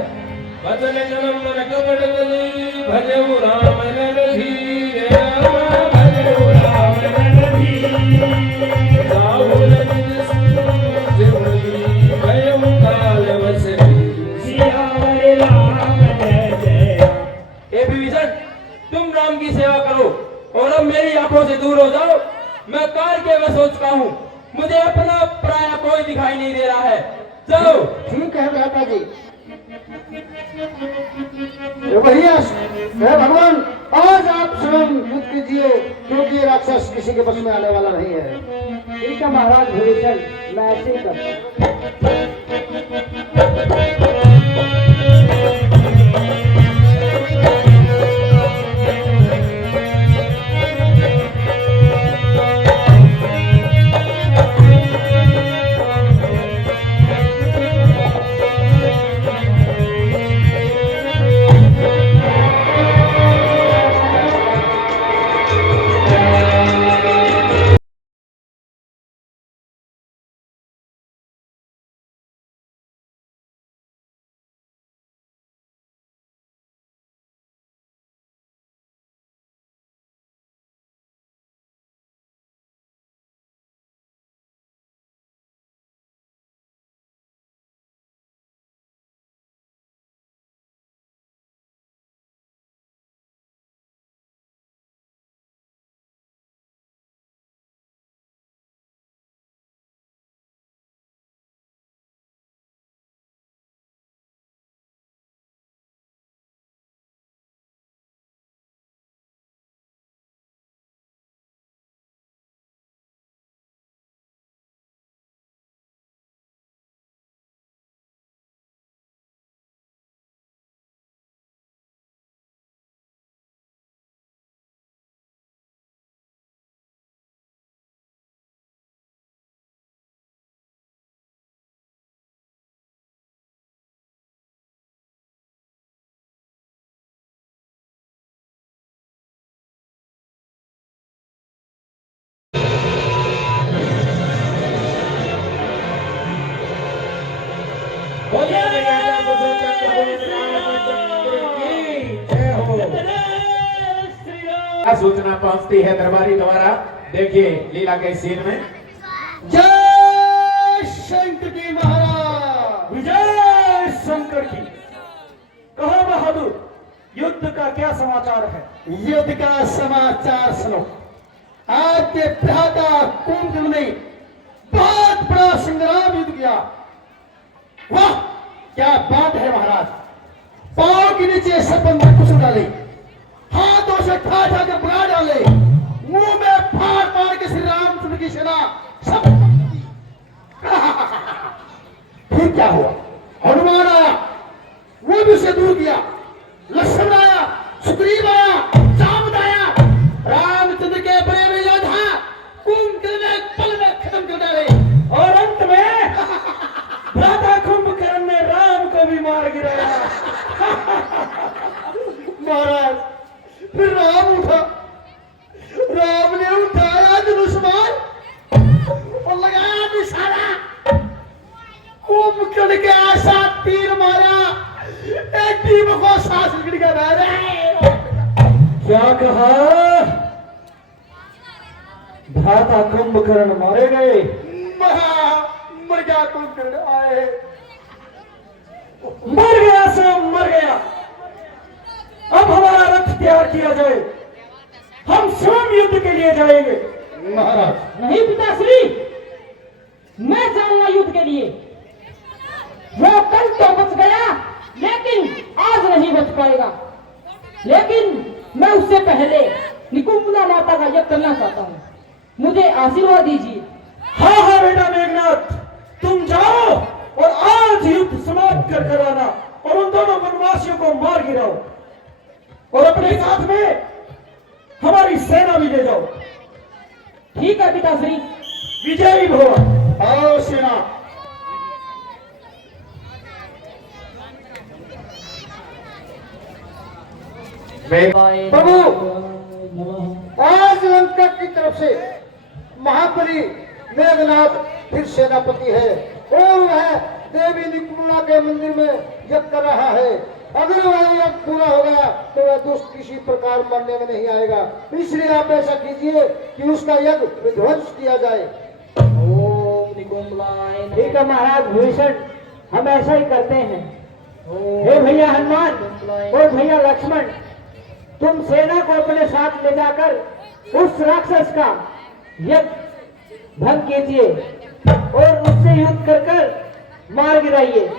वचन जन्म मन कपट तजी, भजे राम रणधीर, राम भजे राम रणधीर। राहुल निज सूझ होई, भय काल बस सियावर राम जय जय। हे विभीषण, तुम राम की सेवा करो और अब मेरी आंखों से दूर हो जाओ। मैं काल के वश हो चुका हूँ, मुझे अपना पराया कोई दिखाई नहीं दे रहा है। जाओ। ठीक है भ्राता जी। भैया हे भगवान, आज आप स्वयं युद्ध कीजिए, क्योंकि ये राक्षस किसी के बस में आने वाला नहीं है। ठीक है महाराज विभीषण, मैं ऐसे ही करता हूँ। क्या सूचना पहुंचती है दरबारी द्वारा, देखिए लीला के सीन में। जय शंकर की महाराज, विजय शंकर की। कहो बहादुर, युद्ध का क्या समाचार है? युद्ध का समाचार सुनो। आज के प्रातः कुंभ में बहुत बड़ा संग्राम युद्ध किया। वाह क्या बात है महाराज। पांव के नीचे सब बंदूक घुस डाले, हाथों से ठा ठा के बुला डाले, मुंह में फाड़ फाड़ के श्री रामचंद्र की सेना सब फिर क्या हुआ? हनुमान आया, वो भी उसे दूर किया। लक्ष्मण आया, सुग्रीव आया, जामवंत आया, रामचंद्र के बड़े बड़े योद्धा कुंभकर्ण में पल में खत्म कर डाले। और अंत में भ्राता कुंभकर्ण ने राम को भी मार गिराया। महाराज फिर राम उठा, राम ने उठाया धनुष्मान और लगाया निशाना, कुंभकर्ण के आशा तीर मारा, एक टीम को सांस निकल कर रह रहे। क्या कहा? भ्राता कुंभकर्ण मारे गए। मर गया कुंभकर्ण। आए मर गया सो मर गया। अब हमारा रथ तैयार किया जाए, हम स्वयं युद्ध के लिए जाएंगे। महाराज नहीं पिताश्री, मैं जाऊंगा युद्ध के लिए। वो कल तो बच गया, लेकिन आज नहीं बच पाएगा। लेकिन मैं उससे पहले निकुंभला माता का यज्ञ करना चाहता हूँ, मुझे आशीर्वाद दीजिए। हाँ हाँ बेटा मेघनाथ, तुम जाओ और आज युद्ध समाप्त कर कर आना और उन दोनों वनवासियों को मार गिराओ और अपने साथ में हमारी सेना भी ले जाओ। ठीक है पिताश्री। विजयी भव। आओ सेना। प्रभु आज लंका की तरफ से महाबली मेघनाथ फिर सेनापति है और वह देवी निकुंभला के मंदिर में यज्ञ कर रहा है। अगर वह यज्ञ पूरा हो गया तो वह दुष्ट किसी प्रकार मरने में नहीं आएगा, इसलिए आप ऐसा कीजिए कि उसका यज्ञ विध्वंस किया जाए। ओम निकुंभलाय नमः। ठीक है महाराज भूषण, हम ऐसा ही करते हैं। हे भैया हनुमान और भैया लक्ष्मण, तुम सेना को अपने साथ ले जाकर उस राक्षस का यज्ञ भंग कीजिए और उससे युद्ध कर कर मार गिराइए।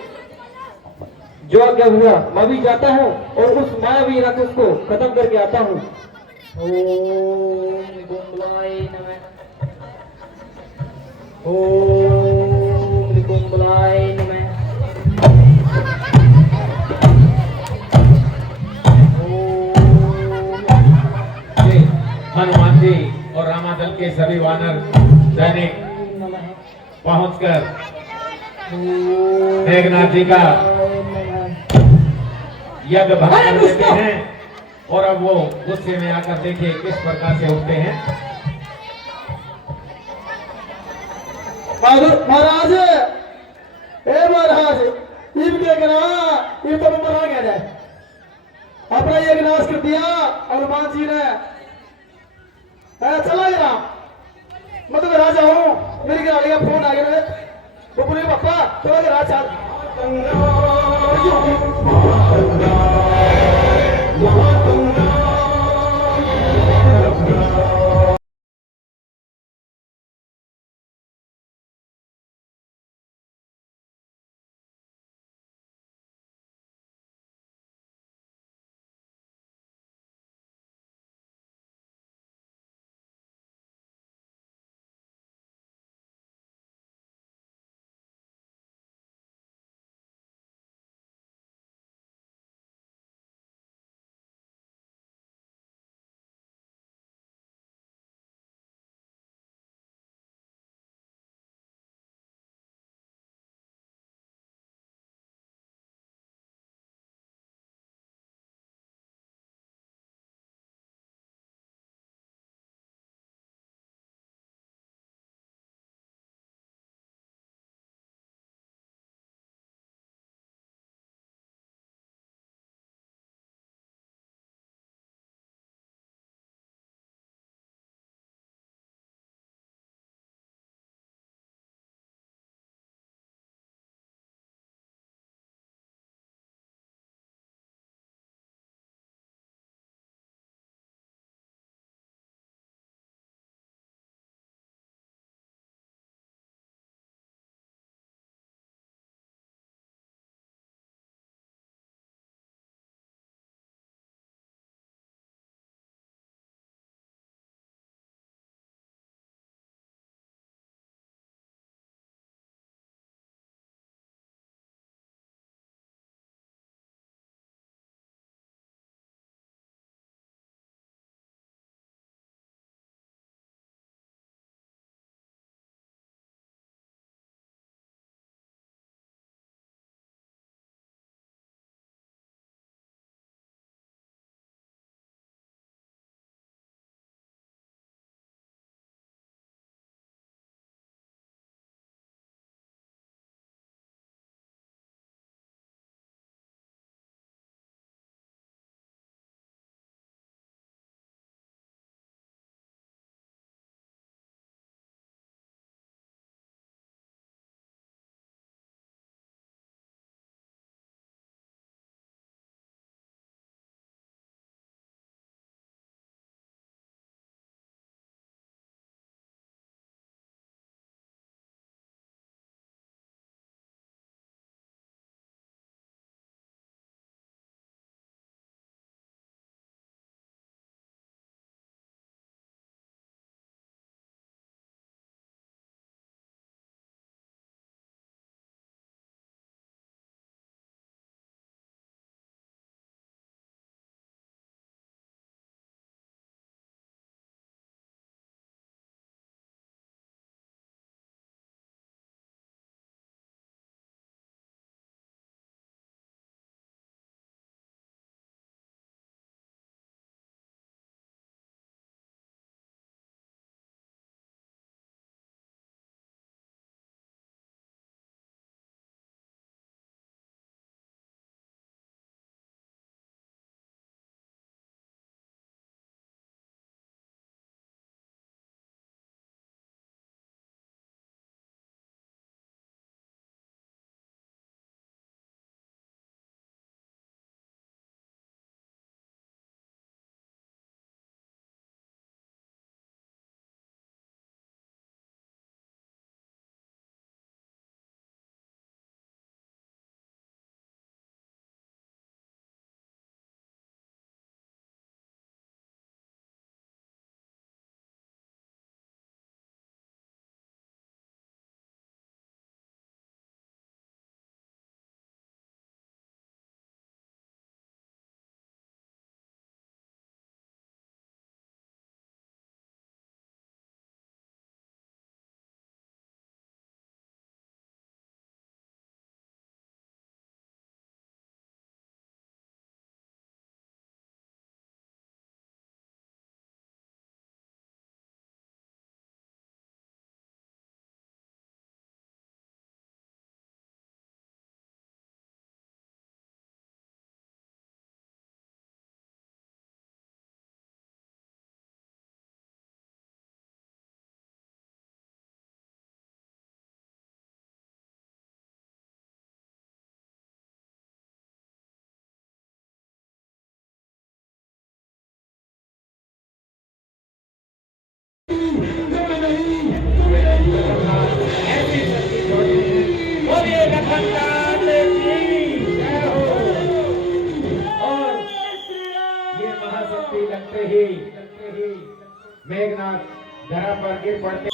जो आज्ञा हुआ, मैं भी जाता हूँ और उस मायावी राक्षस को खत्म करके आता हूँ। ओम निकुंभलाय नमः। ओम निकुंभलाय नमः। हनुमान जी और रामादल के सभी वानर सैनिक पहुंचकर मेघनाथ जी का यज्ञ भंग कर देते हैं और अब वो गुस्से में आकर देखिए किस प्रकार से उठते हैं। महाराज, हे महाराज, इनके गना ये तो मरा गया जाए। अपना ये विनाश कर दिया हनुमान जी ने। चला गया, मैं तो राजा हूँ, मेरी गाड़ी का फोन आ गया। वो बोले पापा चलो राजा। काले की जय हो। और ये महाशक्ति लगते ही मेघनाथ धरा पर गिर पड़ते।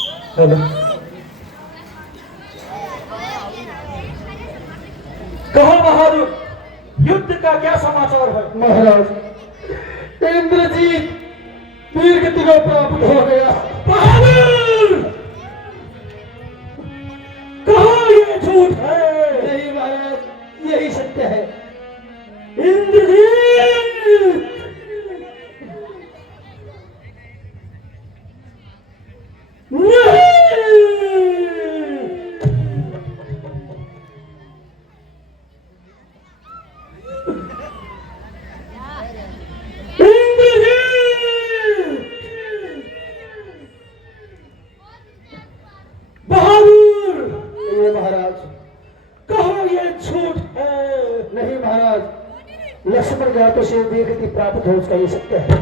कहो बहादुर, युद्ध का क्या समाचार है? महाराज इंद्रजीत वीर गति को प्राप्त हो गया। बहादुर, कहो ये झूठ है? नहीं महाराज, यही सत्य है। इंद्रजीत, बहादुर, ये महाराज कहो ये झूठ है? नहीं महाराज, लक्ष्मण घातों से वीर गति प्राप्त हो उसका ये सत्य है।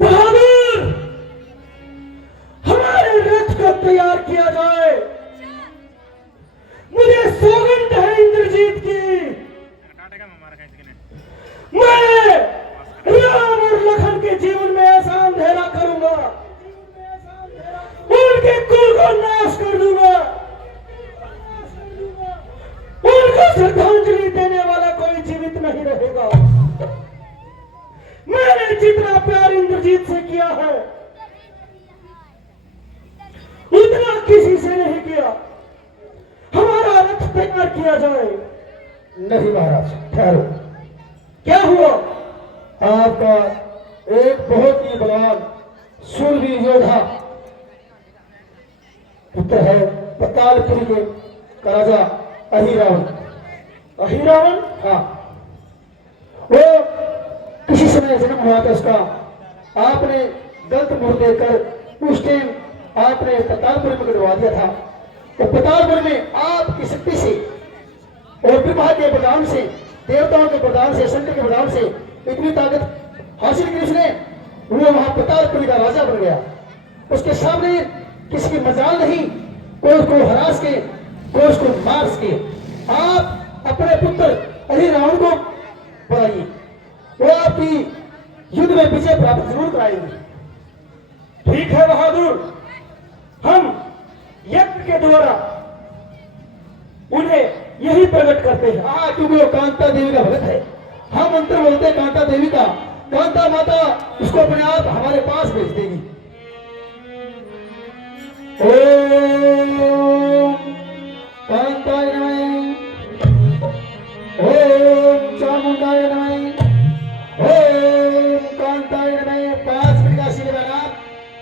बहादुर, हमारे रथ को तैयार किया जाए। मुझे सौगंध है इंद्रजीत की, मैं राम और लखन के जीवन में ऐसा अंधेरा करूंगा, उनके कुल को नाश कर दूंगा, उनको श्रद्धांजलि देने वाला कोई जीवित नहीं रहेगा। मैंने जितना प्यार इंद्रजीत से किया है उतना किसी से नहीं किया। हमारा रथ तैयार किया जाए। नहीं महाराज, ठहरो। क्या हुआ? आपका एक बहुत ही बलवान शूरवीर योद्धा पुत्र है पतालपुरी के का राजा अहिरावण। अहिरावण? हाँ, वो किसी समय जन्म हुआ था उसका। आपने गलत मुंह देकर उस टाइम आपने पतालपुर में गिरवा दिया था। तो पतालपुर में आपकी शक्ति से और विवाह के वरदान से, देवताओं के वरदान से, शंकर के वरदान से इतनी ताकत हासिल की उसने, वो वहां पतालपुरी का राजा बन गया। उसके सामने किसी की मजाल नहीं, कोई उसको हरास के, कोई उसको मार के। आप अपने पुत्र अहिरावण को बढ़ाइए, वो आपकी युद्ध में विजय प्राप्त जरूर कराएंगे। ठीक है बहादुर, हम यज्ञ के द्वारा उन्हें यही प्रकट करते हैं। हाँ, क्योंकि वो कांता देवी का भक्त है। हम मंत्र बोलते हैं कांता देवी का, कांता माता उसको अपने आप हमारे पास भेज देगी। ओम कांताय नमः, ओम चामुंडाय नमः, ओम कांताय नमः। 5 मिनट का आशीर्वाद आप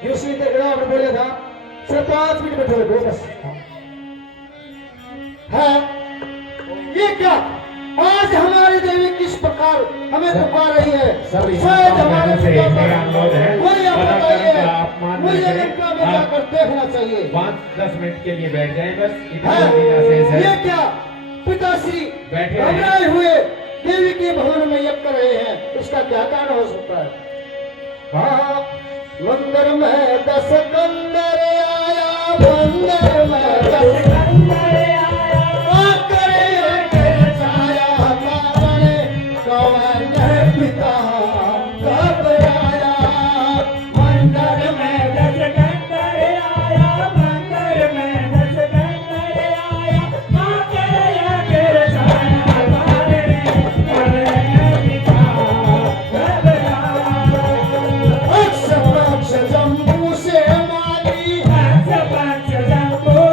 जो सीधे खड़ा आपने बोला था, सिर्फ 5 मिनट बैठे हुए बस। है ये क्या? आज हमारी देवी किस प्रकार हमें पुकार रही है? शायद हमारे कोई आप बताइए, मुझे इनका बेटा कर देखना चाहिए। 5-10 मिनट के लिए बैठ जाएं बस, इतना है? देना शेष है। ये क्या? पिताश्री बैठे हैं। घबराए हुए देवी के भवन में यज्ञ कर रहे हैं, इसका क्या कारण हो सकता है? हाँ, मंदिर में 10 कंदर आया, मंदिर में 10 कंदर आया, पिता कब आया? मंदिर में 10 कंदर आया, मंदिर में 10 कंदर आया, मां के छाया हमारे पिता कब आया? अक्ष जम्बू से माली, अक्ष जम्बू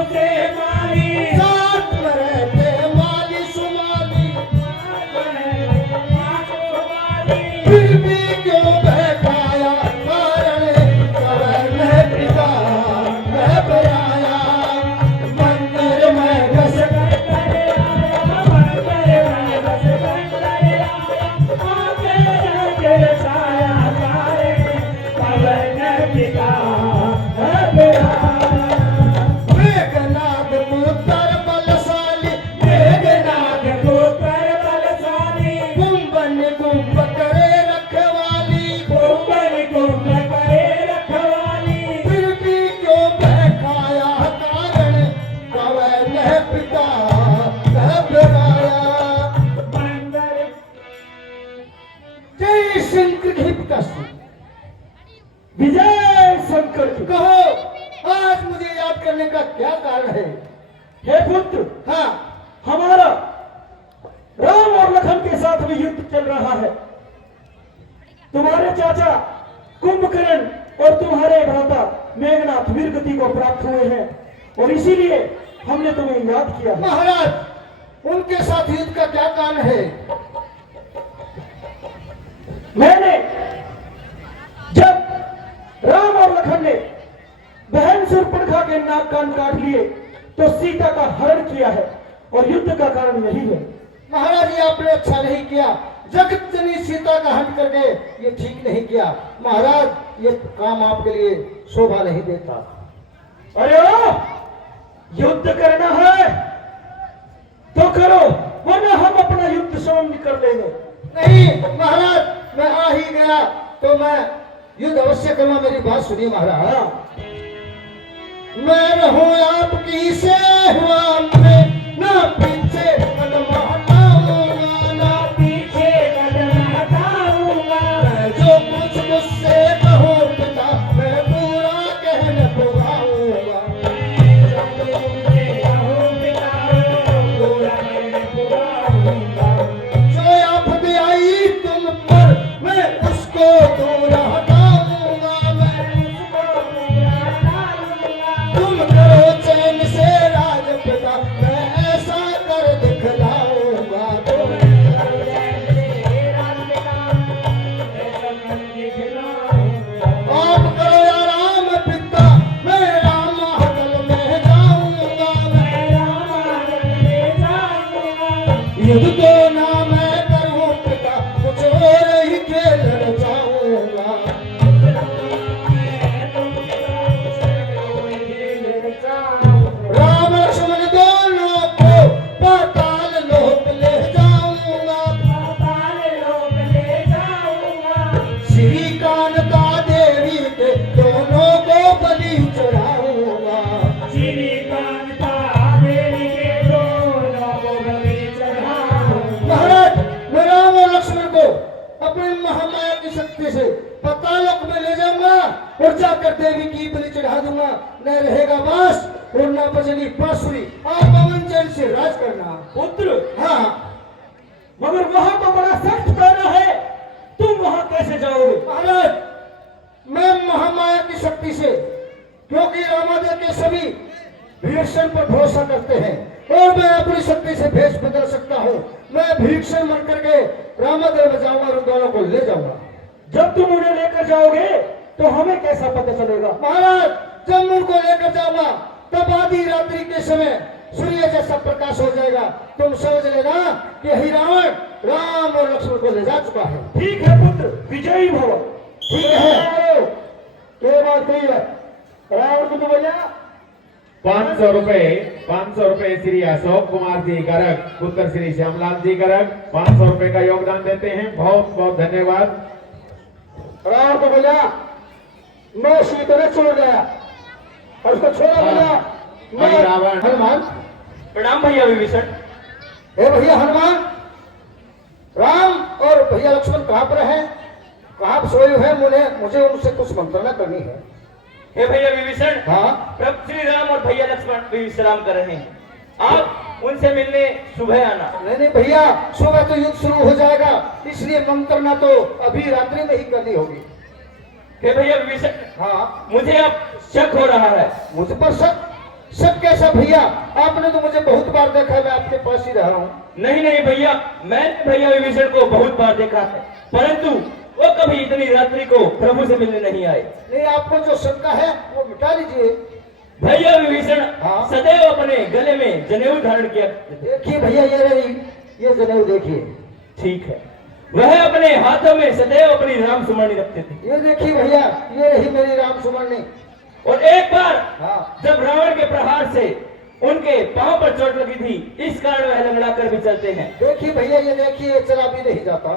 क्या कारण है? हे पुत्र, हाँ, हमारा राम और लखन के साथ भी युद्ध चल रहा है। तुम्हारे चाचा कुंभकर्ण और तुम्हारे भ्राता मेघनाथ वीरगति को प्राप्त हुए हैं और इसीलिए हमने तुम्हें याद किया है। महाराज उनके साथ युद्ध का क्या कारण है? मैंने जब राम और लखन ने बहन शूर्पणखा के नाक कान काट लिए तो सीता का हरण किया है और युद्ध का कारण यही है। महाराज ये आपने अच्छा नहीं किया, जगत जननी सीता का हट करके ये ठीक नहीं किया। महाराज ये काम आपके लिए शोभा नहीं देता। अरे ओ, युद्ध करना है तो करो, वरना हम अपना युद्ध समाप्त कर लेंगे। नहीं महाराज, मैं आ ही गया तो मैं युद्ध अवश्य करूंगा। मेरी बात सुनिए महाराज, मैं रहूं आपकी सेवा में, ना पीछे कदम हटाऊंगा, ना पीछे कदम हटाऊंगा। मैं जो कुछ मुझसे कहूं पिता, मैं पूरा कहने को आऊंगा। जो आफत आई तुम पर, मैं उसको दूर हटाऊंगा। मैं तुम करो चैन से राज पिता, मैं ऐसा कर दिखलाऊंगा। आप करो या राम पिता, मैं राम महल में जाऊंगा। मैं राम महल में जाऊंगा। युद्ध तो ना मैं करूं पिता, कुछ और ही खेल रचाऊंगा। राम लक्ष्मण दोनों को पाताल लोक ले जाऊंगा। पाताल लोक ले जाऊंगा। श्री कांता देवी के दोनों को बलि चढ़ाऊंगा। श्री कांता देवी के दोनों को बलि चढ़ाऊंगा। महाराज मैं राम और लक्ष्मण को अपनी महामाया की शक्ति से पातालोक में ले जाऊंगा और जाकर देवी की बलि चढ़ा दूंगा। न रहेगा बास और न बजनी बांसुरी। आप पवन चैन से राज करना। पुत्र, हाँ, मगर वहां तो बड़ा सख्त पैना है, तुम वहां कैसे जाओगे? महाराज मैं महामाया की शक्ति से, क्योंकि रामादेव के सभी भीषण पर भरोसा करते हैं और मैं अपनी शक्ति से भेष बदल सकता हूँ। मैं भीषण मर करके रामादेव में जाऊंगा और उन दोनों को ले जाऊंगा। जब तुम उन्हें लेकर जाओगे तो हमें कैसा पता चलेगा? महाराज जब उनको लेकर जाऊंगा तब आधी रात्रि के समय सूर्य जैसा प्रकाश हो जाएगा। तुम समझ लेना कि यही रावण राम और लक्ष्मण को ले जा चुका है। ठीक है पुत्र, विजयी भव। ठीक है। क्या बात कही है? रावण को तो बोला 500 रुपए श्री अशोक कुमार जी गर्ग, पुत्र श्री श्यामलाल जी गर्ग 500 रुपए का योगदान देते हैं। बहुत बहुत धन्यवाद। रावण को बोला मैं सीता ने छोड़ गया और उसको छोड़ा बोला भाई रावण। हनुमान, प्रणाम भैया विभीषण। हे भैया हनुमान, राम और भैया लक्ष्मण कहाँ पर है? कहाँ सोए हुए हैं? मुझे उनसे कुछ मंत्रणा करनी है। हे भैया विभीषण, हाँ, प्रभु श्री राम और भैया लक्ष्मण भी विश्राम कर रहे हैं, आप उनसे मिलने सुबह आना। नहीं नहीं भैया, सुबह तो युद्ध शुरू हो जाएगा, इसलिए मंत्रणा तो अभी रात्रि में ही करनी होगी। हे भैया विभीषण, हाँ, मुझे अब शक हो रहा है। मुझ पर शक कैसा भैया? आपने तो मुझे बहुत बार देखा है, मैं आपके पास ही रह रहा हूँ। नहीं नहीं भैया, मैंने भैया विभीषण को बहुत बार देखा है, परंतु वो कभी इतनी रात्रि को प्रभु से मिलने नहीं आए। नहीं, आपको जो शंका है वो मिटा लीजिए। भैया विभीषण हाँ? सदैव अपने गले में जनेऊ धारण किया करते थे। देखिए भैया, ये रही, ये जनेऊ देखिए। ठीक है, वह अपने हाथों में सदैव अपनी राम सुमरनी रखते थे। ये देखिए भैया, ये रही मेरी राम सुमरनी। और एक बार हाँ, जब रावण के प्रहार से उनके पांव पर चोट लगी थी, इस कारण वह लंगड़ा कर भी चलते हैं। देखिए भैया, ये देखिए, ये चला भी नहीं जाता।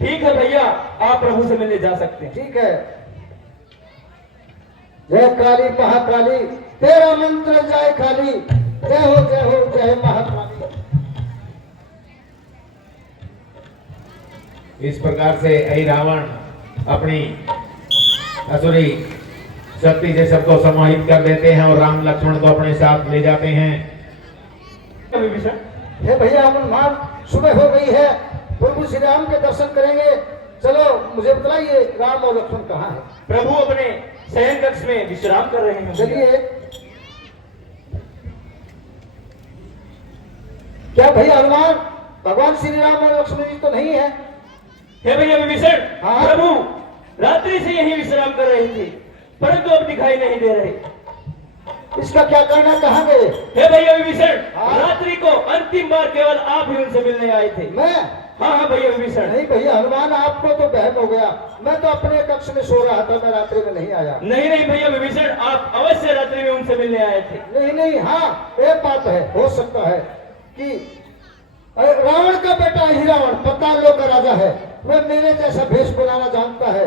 ठीक है भैया, आप प्रभु से मिलने जा सकते हैं। ठीक है। जय काली महाकाली, तेरा मंत्र जय काली, जय हो जय महाकाली। इस प्रकार से ऐ रावण अपनी असुरी शक्ति से सबको समाहित कर देते हैं और राम लक्ष्मण को अपने साथ ले जाते हैं। विभीषण, हे भैया हनुमान, सुबह हो गई है, प्रभु श्री राम के दर्शन करेंगे। चलो मुझे बतलाइए राम और लक्ष्मण कहाँ है? प्रभु अपने शयन कक्ष में विश्राम कर रहे हैं। चलिए। क्या भैया हनुमान, भगवान श्री राम और लक्ष्मण जी तो नहीं है? हे भैया विभीषण, हाँ? प्रभु रात्रि से यही विश्राम कर रहे थे, परंतु अब दिखाई नहीं दे रहे। इसका क्या करना, कहाँ गए? हे भैया विभीषण, हाँ? रात्रि को अंतिम बार केवल आप ही उनसे मिलने आए थे। मैं? हाँ हाँ भैया विभीषण। नहीं भैया हनुमान, आपको तो बहम हो गया। मैं तो अपने कक्ष में सो रहा था, मैं रात्रि में नहीं आया। नहीं नहीं भैया विभीषण, आप अवश्य रात्रि में उनसे मिलने आए थे। नहीं नहीं, हाँ एक बात है, हो सकता है कि रावण का बेटा ही रावण पतालों का राजा है, वह मेरे जैसा भेष बनाना जानता है।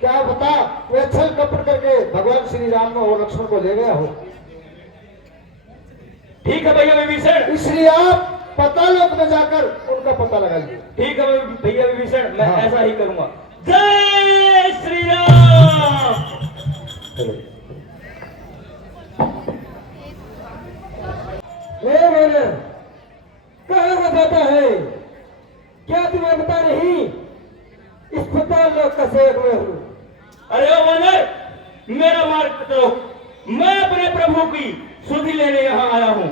क्या बता, वह छल कपट करके भगवान श्री राम और लक्ष्मण को ले गया हो। ठीक है भैया विभीषण, इसलिए आप पतालोक में जाकर उनका पता लगाइए। ठीक है भैया विभीषण, मैं हाँ। ऐसा ही करूंगा। जय श्री राम। कहाँ बताता है? क्या तुम्हें पता नहीं? इस पताल लोक का सेवक मैं हूँ। अरे ओ वानर, मेरा मार्ग रोक, मैं अपने प्रभु की सुधि लेने यहाँ आया हूँ।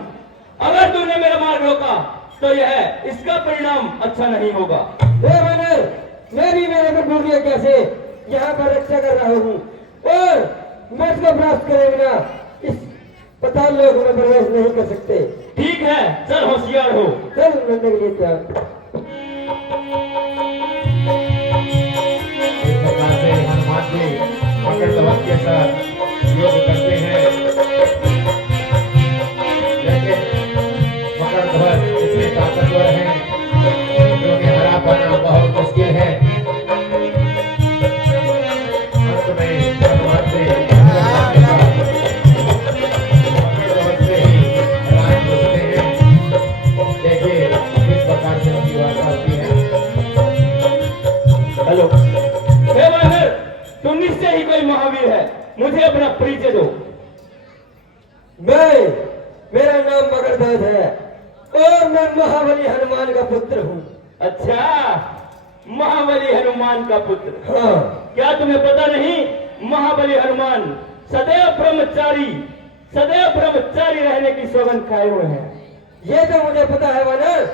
अगर तूने मेरा मार्ग रोका तो यह इसका परिणाम अच्छा नहीं होगा। हे वानर, मैं भी मेरे प्रभु की आज्ञा से यहाँ पर रक्षा कर रहा हूँ और मैं इसको प्राप्त करे बिना इस पताल लोक में प्रवेश नहीं कर सकते। ठीक है, चल होशियार हो। चल लड़ने के लिए तैयार। इस प्रकार से हनुमान जी मकर ध्वज के साथ युद्ध करते हैं। लेकिन मकर ध्वज इतने ताकतवर हैं जो कि हरा पाना बहुत मुश्किल है। अंत में हनुमान जी मकर ध्वज से ही राज पूछते हैं। देखिए किस प्रकार से उनकी वार्ता होती है। हेलो, हे वानर, तुम निश्चय ही कोई महावीर है, मुझे अपना परिचय दो। मेरा नाम मकरध्वज है और मैं महाबली हनुमान का पुत्र हूँ। अच्छा, महाबली हनुमान का पुत्र। हाँ। क्या तुम्हें पता नहीं, महाबली हनुमान सदैव ब्रह्मचारी रहने की सौगंध खाए हुए हैं। ये तो मुझे पता है वानर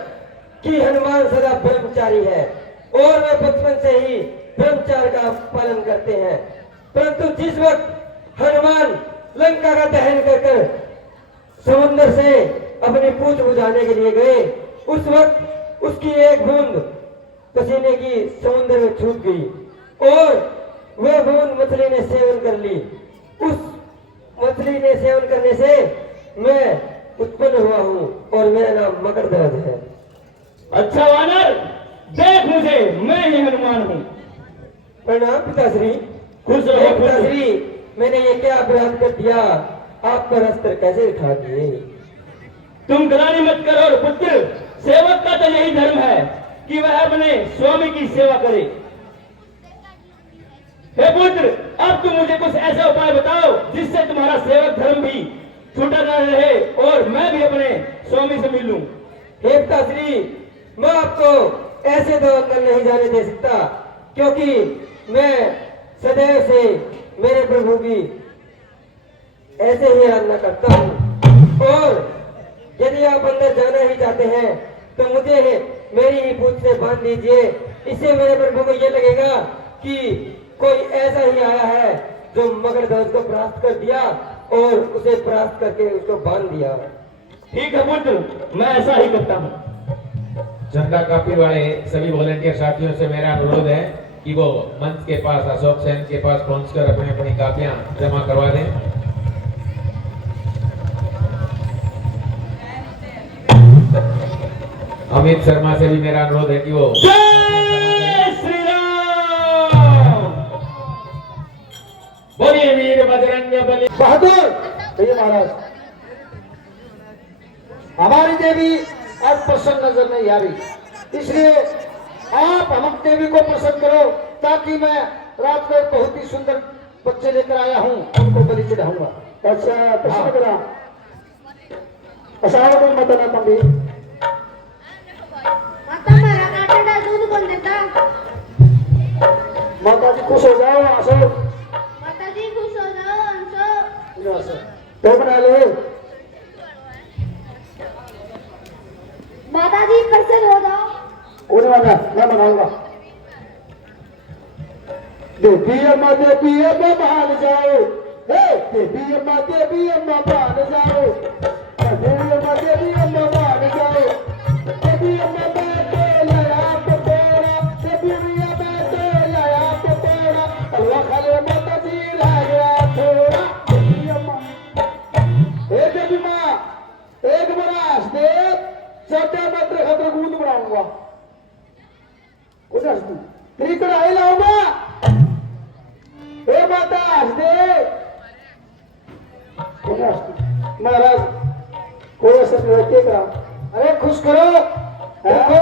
कि हनुमान सदा ब्रह्मचारी है और वे बचपन से ही ब्रह्मचार्य का पालन करते हैं। परंतु जिस वक्त हनुमान लंका का दहन कर समुद्र से अपनी पूछ बुझाने के लिए गए, उस वक्त उसकी एक बूंद पसीने की समुद्र में छूट गई और वह बूंद मछली ने सेवन कर ली। उस मछली ने सेवन करने से मैं उत्पन्न हुआ हूँ और मेरा नाम मकरध्वज है। अच्छा वानर, देख मुझे, मैं ही हनुमान हूँ। प्रणाम पिताश्री। खुश रहो, खुश रहो। पिताश्री, मैंने ये क्या अपराध कर दिया? आपका अस्त्र कैसे उठा दिए? तुम ग्लानि मत करो और पुत्र, सेवक का तो यही धर्म है कि वह अपने स्वामी की सेवा करे। हे पुत्र, अब तुम मुझे कुछ ऐसा उपाय बताओ जिससे तुम्हारा सेवक धर्म भी छूटा न रहे और मैं भी अपने स्वामी से मिल लूं। हे पिताश्री, मैं आपको ऐसे तो अंदर नहीं जाने दे सकता, क्योंकि मैं सदैव से मेरे प्रभु की ऐसे ही आराधना करता हूँ और यदि आप अंदर जाना ही चाहते हैं तो मुझे मेरी ही पूंछ से बांध दीजिए। इससे मेरे प्रभु को यह लगेगा कि कोई ऐसा ही आया है जो मकरध्वज को परास्त कर दिया और उसे परास्त करके उसको बांध दिया। ठीक है पुत्र, मैं ऐसा ही करता हूँ। झंडा कापी वाले सभी वॉलेंटियर साथियों से मेरा अनुरोध है कि वो मंच के पास अशोक सेन के पास पहुंचकर अपनी अपनी कापियां जमा करवा दें। अमित शर्मा से भी मेरा अनुरोध है कि वो जय श्री राम। बोलिए वीर बजरंग बली। बहादुर भैया महाराज, हमारी देवी आज प्रसन्न नजर नहीं आ रही, इसलिए आप हम देवी को प्रसन्न करो ताकि मैं रात को एक बहुत ही सुंदर बच्चे लेकर आया हूँ, उनको बलि चढ़ाऊंगा। अच्छा कृष्ण बोला असा कोण मत ना तंबी आता मारा काटा दूध कोण देता माताजी खुश हो जाओ असो माताजी खुश हो जाओ अंशो असं तो म्हणाले माताजी प्रसन्न हो जाओ कोणी म्हणा मैं म्हणाऊंगा देवी अम्मा मान जाओ हे देवी अम्मा मान जाओ देवी अम्मा मान जाओ देवी अम्मा बैठे लया पकोड़ा देवी अम्मा बैठे लया पकोड़ा अल्लाह खाले माता जी रह गया थोड़ा देवी अम्मा हे देवी माँ एक बरास दे छोटे मंत्र खतर गूंद बनाऊंगा कुछ तू तेरी कढ़ाई लाऊंगा हे माता हंस दे महाराज कोई ऐसा नृत्य करा अरे खुश करो। देखो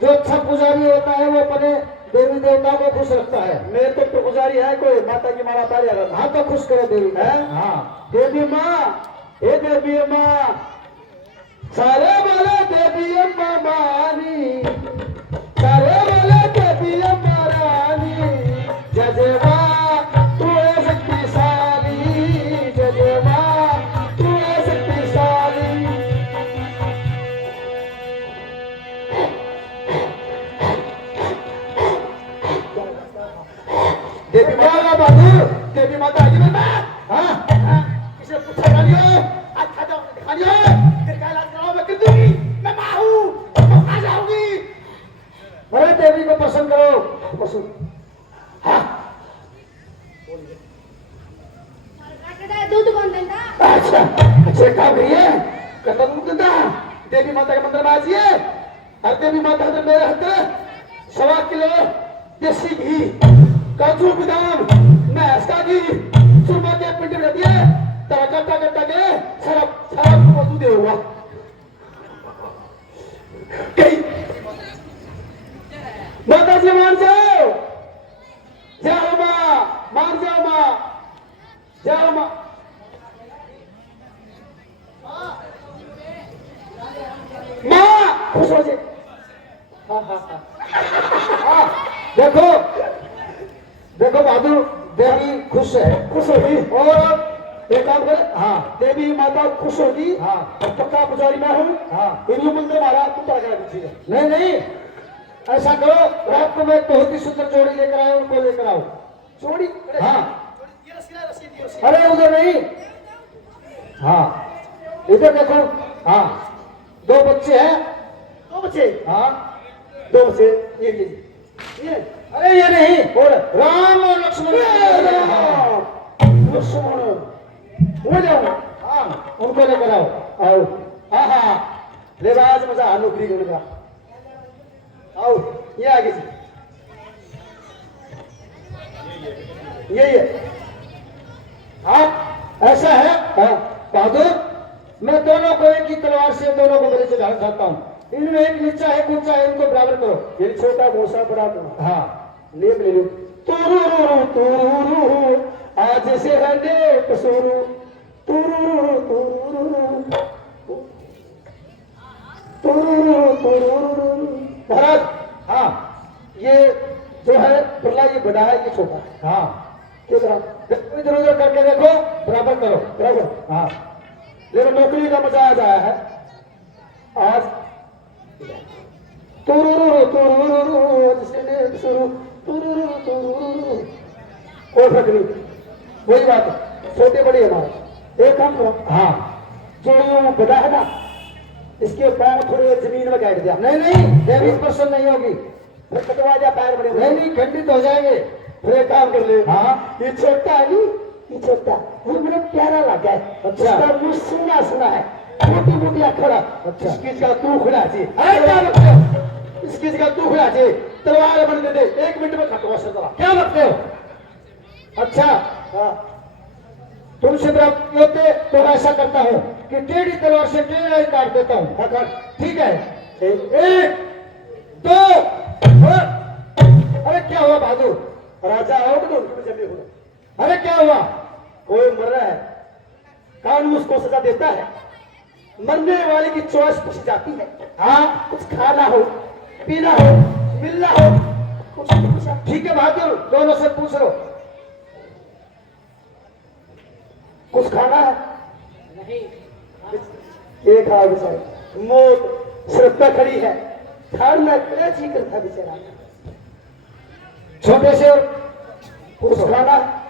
जो अच्छा पुजारी होता है वो अपने देवी देवता को खुश रखता है। मेरे तो पुजारी है कोई माता की माला पारी अगर हाँ तो खुश करो देवी है हाँ देवी माँ हे देवी माँ सारे वाले देवी अम्मा मानी सारे वाले देवी अम्मा रानी जजवा तू है शक्तिशाली जजवा तू है शक्तिशाली देवी माता बहादुर देवी माता आगे बढ़ हाँ किसे पूछा खालियो आज खा जाओ खालियो फिर क्या इलाज कराओ मैं कर दूंगी मैं माँ हूँ मैं खा जाऊंगी अरे देवी को पसंद करो पसंद हाँ काटा दूध कौन देता अच्छा अच्छा काम करिए करता दूध देता देवी माता के मंदिर में आजिए हर देवी माता के मेरे हाथ 1.25 किलो देसी घी काजू बादाम भैंस का घी सुरमा के पिंड में दिए तरा कट्टा कट्टा के सारा सारा दूध दे हुआ कहीं माता जी मान जाओ जाओ माँ मान जाओ माँ जाओ माँ माँ खुश हो जाए हाँ हाँ हाँ देखो देखो बहादुर देवी खुश है खुश होगी और एक काम करे हाँ देवी माता खुश होगी हाँ और पक्का पुजारी मैं हूँ हाँ इन्हीं मंदिर मारा तू क्या करा दीजिए नहीं नहीं ऐसा करो रात को मैं बहुत ही सुंदर जोड़ी लेकर आया उनको लेकर आओ जोड़ी हाँ ये रसी अरे उधर नहीं हाँ इधर देखो हाँ 2 बच्चे हैं दो बच्चे हाँ 2 बच्चे ये अरे ये नहीं और राम और लक्ष्मण लक्ष्मण हो जाओ हाँ उनको लेकर आओ आओ हाँ हाँ ले आज मजा आ नौकरी करने का आओ ये आगे जी ये हाँ ऐसा है हाँ बहादुर मैं दोनों को एक ही तलवार से दोनों को बलि चढ़ाना चाहता हूँ। इनमें एक नीचा है ऊंचा है इनको बराबर करो। ये छोटा भोसा बड़ा भोसा हाँ लेप ले लो तुरुरु आज से है लेप शुरू तुरुरु महाराज हाँ ये जो है प्रहलाद ये बड़ा है ये छोटा है हाँ क्या करा इधर उधर करके देखो बराबर करो बराबर हाँ लेकिन नौकरी का मजा आज आया है आज तुरुरु जिससे लेप शुरू तुरुरु कोई फर्क नहीं वही बात है छोटे बड़े हमारे एक काम करो हाँ जो यूं बड़ा है ना इसके पांव थोड़े जमीन में गाड़ दिया नहीं नहीं देवी प्रसन्न नहीं होगी। फिर कटवा दिया पैर बड़े नहीं नहीं खंडित हो जाएंगे। फिर एक काम कर ले हाँ ये छोटा है नहीं ये छोटा ये मुझे प्यारा लगा है अच्छा। इसका मुंह सुना सुना है मोटी मोटी अखड़ा अच्छा। इसकी का तू खुला जी क्या लगते हो इसकी का तू खुला जी तलवार बन दे 1 मिनट में खटवा से जरा क्या लगते हो? अच्छा हाँ तुमसे प्राप्त होते तो मैं ऐसा करता हूँ कि टेढ़ी तलवार से टेढ़ा ही काट देता हूँ। हाँ कर ठीक है 1 2 अरे क्या हुआ बहादुर? राजा आओ तो उनके जमे हो अरे क्या हुआ? कोई मर रहा है, कानून उसको सजा देता है, मरने वाले की चॉइस पूछी जाती है। हाँ, कुछ खाना हो, पीना हो, मिलना हो, कुछ नहीं पूछा। ठीक है बहादुर, दोनों से पूछ लो। कुछ खाना है? नहीं। एक हाथ बेचारे, मौत सिर पे खड़ी है, खाना क्या जी करता बेचारा। छोटे से कुछ खाना है?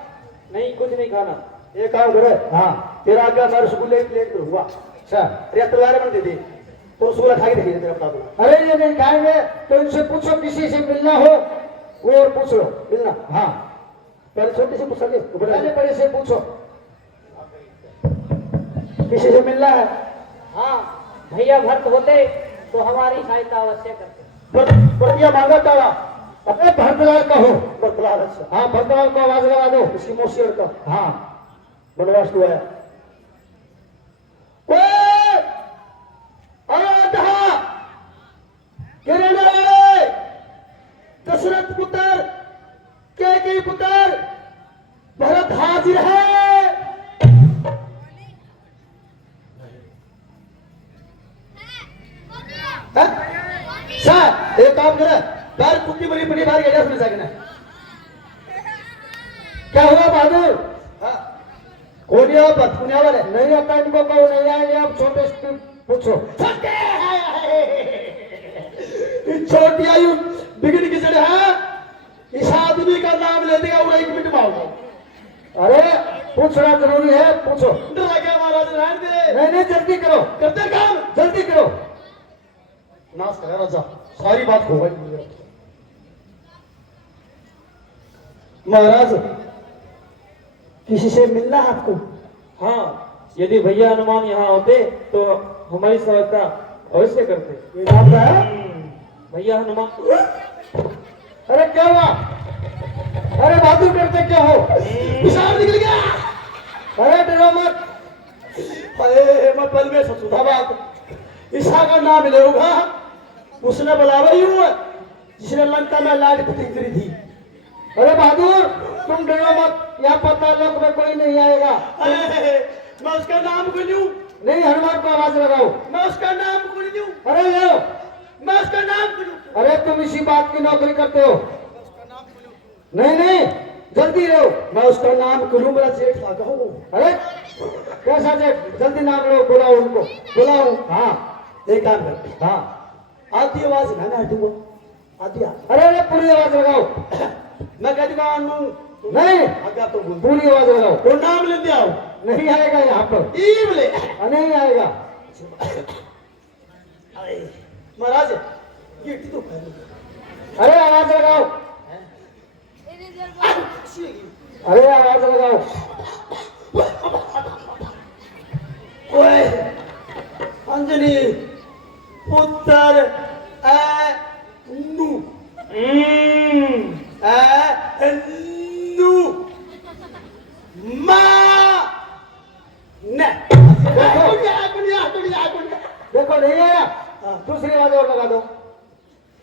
नहीं, कुछ नहीं खाना। एक काम करे, हाँ तेरा आगे मैं रसगुल्ले की प्लेट करूंगा, अच्छा। अरे तलवार बन दे दे, और रसगुल्ला खा के देखिए तेरा बता दो। अरे ये नहीं खाएंगे तो इनसे पूछो, किसी से मिलना हो वो और पूछ लो। मिलना? हाँ पहले छोटे से पूछ सके, पहले बड़े से पूछो। किसी से मिलना है? हाँ, भैया भक्त होते तो हमारी सहायता अवश्य करते। प्रतिया मांगा तारा, अरे भरतलाल कहो। बतला। अच्छा, हाँ भरतलाल को आवाज लगा दो। इसकी मौसी और का हाँ बनवास तो आया। दशरथ पुत्र, के पुत्र भरत हाजिर है। एक काम करे, बाहर कुत्ती बड़ी बड़ी बाहर गया सुन सके ना। क्या हुआ बहादुर? कौन है आप? पुण्या वाले नहीं आता इनको, कहो नहीं आएंगे। आप छोटे से पूछो। छोटी आयु बिगड़ की चढ़े है, इस आदमी का नाम ले देगा वो 1 मिनट मांगो। अरे पूछना जरूरी है, पूछो। डर लगे महाराज, रहने दे। नहीं नहीं जल्दी करो, करते काम, जल्दी करो। नाश करा राजा, सारी बात हो गई। महाराज, किसी से मिलना है आपको? हाँ, यदि भैया हनुमान यहाँ होते तो हमारी सहायता अवश्य करते। ये बात है? भैया हनुमान। अरे क्या हुआ? अरे बहादुर करते क्या हो? पिशाब निकल गया। अरे डरो मत। अरे मैं पल में सचुदा बात, ईसा का नाम ले होगा, उसने बुलावा ही हुआ जिसने लंका में लाड पति करी थी। अरे बहादुर तुम डरो मत, यहाँ पतालोक में कोई नहीं आएगा। मैं उसका नाम क्यों लूं? नहीं, हनुमान को आवाज लगाओ। मैं उसका नाम क्यों लूं? अरे लो। मैं उसका नाम क्यों लूं? अरे तुम इसी बात की नौकरी करते हो। नहीं नहीं जल्दी लो। मैं उसका नाम क्यों लूं? मेरा जेठ लागा हो। अरे कैसा जेठ? जल्दी नाम लो, बुलाओ उनको। बुलाओ। हाँ एक काम कर, हाँ। आधी आवाज ना ना दूंगा, आधी अरे अरे पूरी आवाज लगाओ। मैं कह दूंगा नहीं, आगे तो बोल पूरी आवाज लगाओ। वो नाम लेते आओ। नहीं आएगा यहाँ पर, ई बोले नहीं आएगा। महाराज ये तो अरे आवाज लगाओ, अरे आवाज लगाओ। ओए अंजनी पुत्र नु नु देखो नहीं आया, दूसरी आवाज और लगा दो।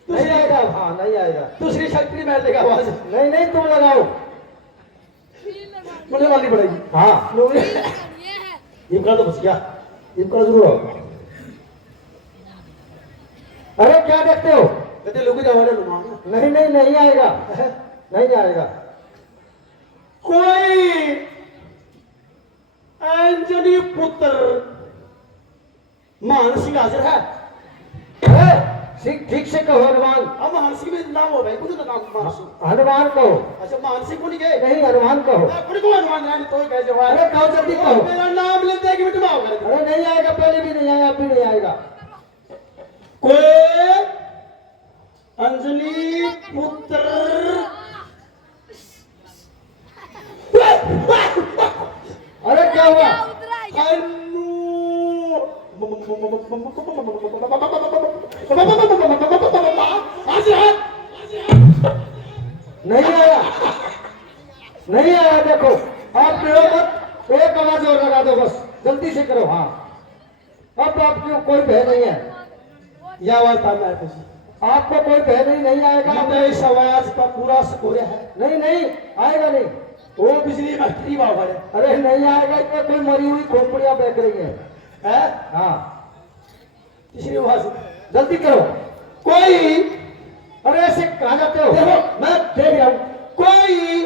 नहीं आएगा। हाँ नहीं आएगा। दूसरी शक्ति मार देगा आवाज। नहीं नहीं तुम लगाओ। मुझे वाली पड़ेगी। हाँ इनका तो बच गया, इनका जरूर हो। अरे क्या देखते हो? कहते लोग जवाने लुमाना नहीं नहीं नहीं आएगा, नहीं आएगा। कोई अंजनी पुत्र मानसिंह हाजिर है। ठीक से कहो हनुमान। अब मानसिंह में नाम हो भाई, कुछ तो नाम मानसिंह। हनुमान कहो। अच्छा मानसिंह को नहीं गए? नहीं हनुमान कहो। अपने को हनुमान रानी तो कह जवान। अरे कहो जल्दी कहो। मेरा नाम लेते हैं कि मिट माओ कर। अरे नहीं आएगा, पहले भी नहीं आया, अब भी नहीं आएगा। कोई अंजनी पुत्र अरे क्या हुआ? नहीं आया, नहीं आया। देखो आप डरो मत, एक आवाज और लगा दो बस, जल्दी से करो। हाँ अब आपको कोई भय नहीं है। यह आवाज था मैं कुछ आपको कोई भय नहीं, नहीं आएगा। हमने इस आवाज का पूरा स्कोर है। नहीं नहीं आएगा नहीं। वो बिजली फैक्ट्री बाबा है। अरे नहीं आएगा, इसमें कोई मरी हुई खोपड़ियां बेच रही है। हाँ तीसरी आवाज जल्दी करो। कोई, अरे ऐसे कहा जाते हो, देखो मैं देख रहा हूं, कोई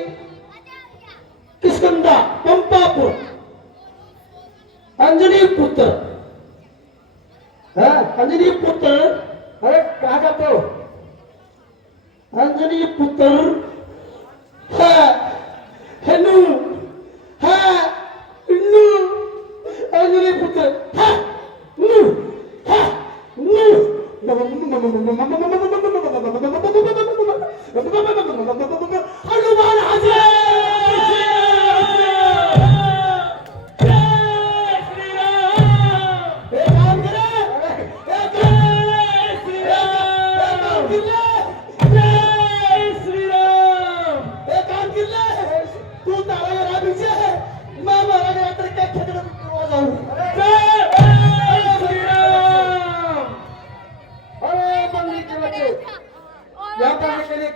किसकंदा पंपापुर अंजनी पुत्र है, अंजनी पुत्र। अरे कहा जाते हो, अंजनी पुत्र है, हेनु है, नु अंजनी पुत्र है, नु है, नु हनुमान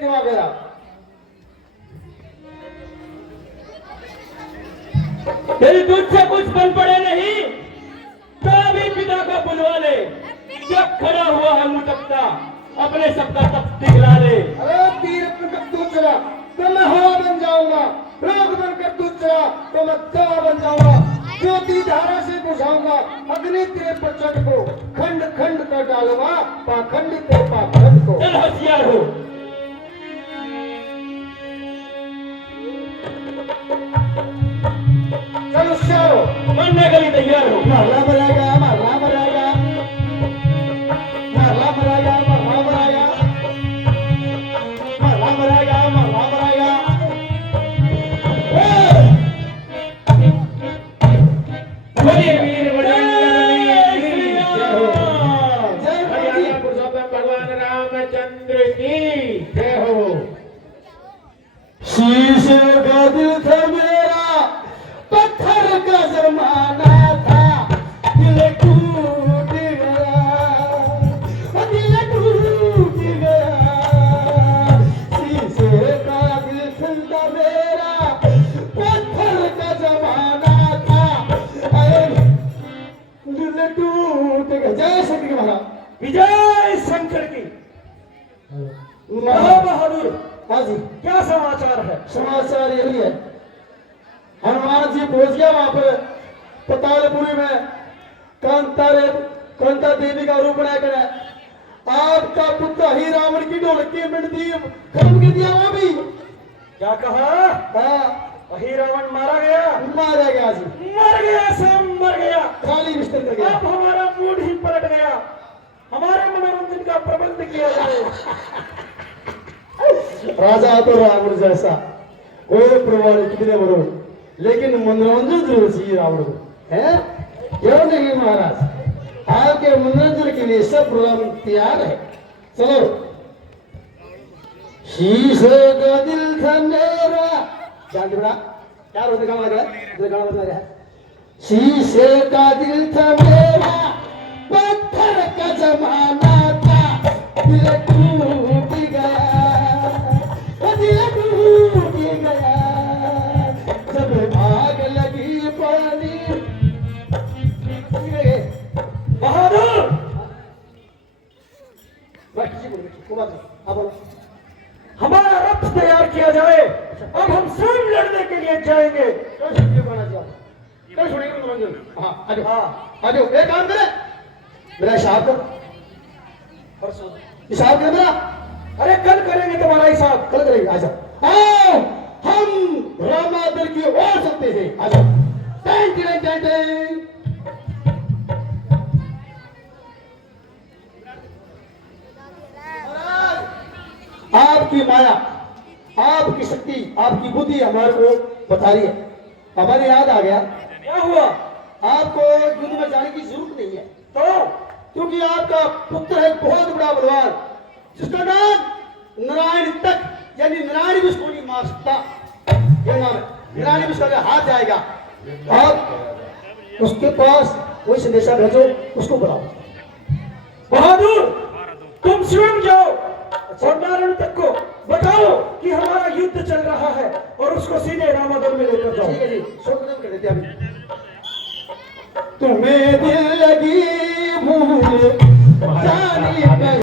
क्यों आ गया? तेरी दूध से कुछ बन पड़े नहीं तो अभी पिता का बुलवा ले। जब खड़ा हुआ है मुतकता अपने सबका तब दिखला ले। अरे तीर बनकर तू चला तो मैं हवा बन जाऊंगा, रोग बनकर तू चला तो मैं दवा बन जाऊंगा, ज्योति धारा से बुझाऊंगा अग्नि तेरे प्रचंड को, खंड खंड कर डालूंगा पाखंड तेरे पाखंड को। चल होशियार हो। चल होशियार हो, मरने के लिए तैयार हो। मरना मराएगा, मरना मराएगा, मरना मराएगा, मरना मराएगा, मरना मराएगा, मरना मराएगा। बोलिए वीर बजरंग जय हरियाणा पुरुषोत्तम भगवान रामचंद्र की जय हो। शीश का दिल था मेरा, पत्थर का जमाना था, दिल टूट गया, दिल टूट गया। शीशे का दिल था मेरा, पत्थर का जमाना था, दिल टूट गया। जय श्री कृष्ण महाराज, विजय शंकर की। बहादुर। हाँ जी, क्या समाचार है? समाचार यही है, हनुमान जी पहुंच गया वहां पर पतालपुरी में, कांता देवी का रूप बनाकर आपका पुत्र ही रावण की ढोलकी मिटती खत्म कर दिया वहां भी। क्या कहा? हाँ, वही रावण मारा गया। मारा गया जी, मर गया, सब मर गया। खाली बिस्तर कर गया। अब हमारा मूड ही पलट गया। हमारे मनोरंजन का प्रबंध किया जाए। राजा तो रावण जैसा, कोई प्रमाण कितने बनो, लेकिन मनोरंजन जरूर चाहिए रावण को, है क्यों नहीं महाराज? आपके मनोरंजन के लिए सब प्रोग्राम तैयार है। चलो। शीशे का दिल था मेरा, जान बड़ा क्या रोते गाना लग रहा है, गाना बजा रहा है। शीशे का दिल था मेरा, पत्थर का जमाना था, दिल टूट गया, दिल टूट गया, जब आग लगी पानी। बहादुर, हमारा रथ तैयार किया जाए। अब हम स्वयं लड़ने के लिए जाएंगे। कल सुनेंगे मनोरंजन। हाँ आ जाओ, आ जाओ। एक काम करे, मेरा हिसाब कर, हिसाब कर मेरा। अरे कल करेंगे तुम्हारा हिसाब। कल करेंगे, आ जाओ। आओ, हम रामादल की ओर चलते हैं, आ जाओ। टें टें टें टें। आपकी माया, आपकी शक्ति, आपकी बुद्धि हमारे को बता रही है। हमारे याद आ गया। क्या हुआ? आपको युद्ध में जाने की जरूरत नहीं है, तो क्योंकि आपका पुत्र है बहुत बड़ा बलवान, जिसका नाम नारायण तक, यानी नारायण भी उसको नहीं मार सकता। ये नाम है नारायण भी, उसका हाथ जाएगा। आप उसके पास कोई संदेशा भेजो, उसको बुलाओ। बहादुर, तुम स्वयं जाओ और नारायण तक को बताओ कि हमारा युद्ध चल रहा है और उसको सीधे रामादन में लेकर जाओ। ठीक है जी, शुक्रिया कर देते हैं अभी। तुम्हें दिल लगी भूल जानी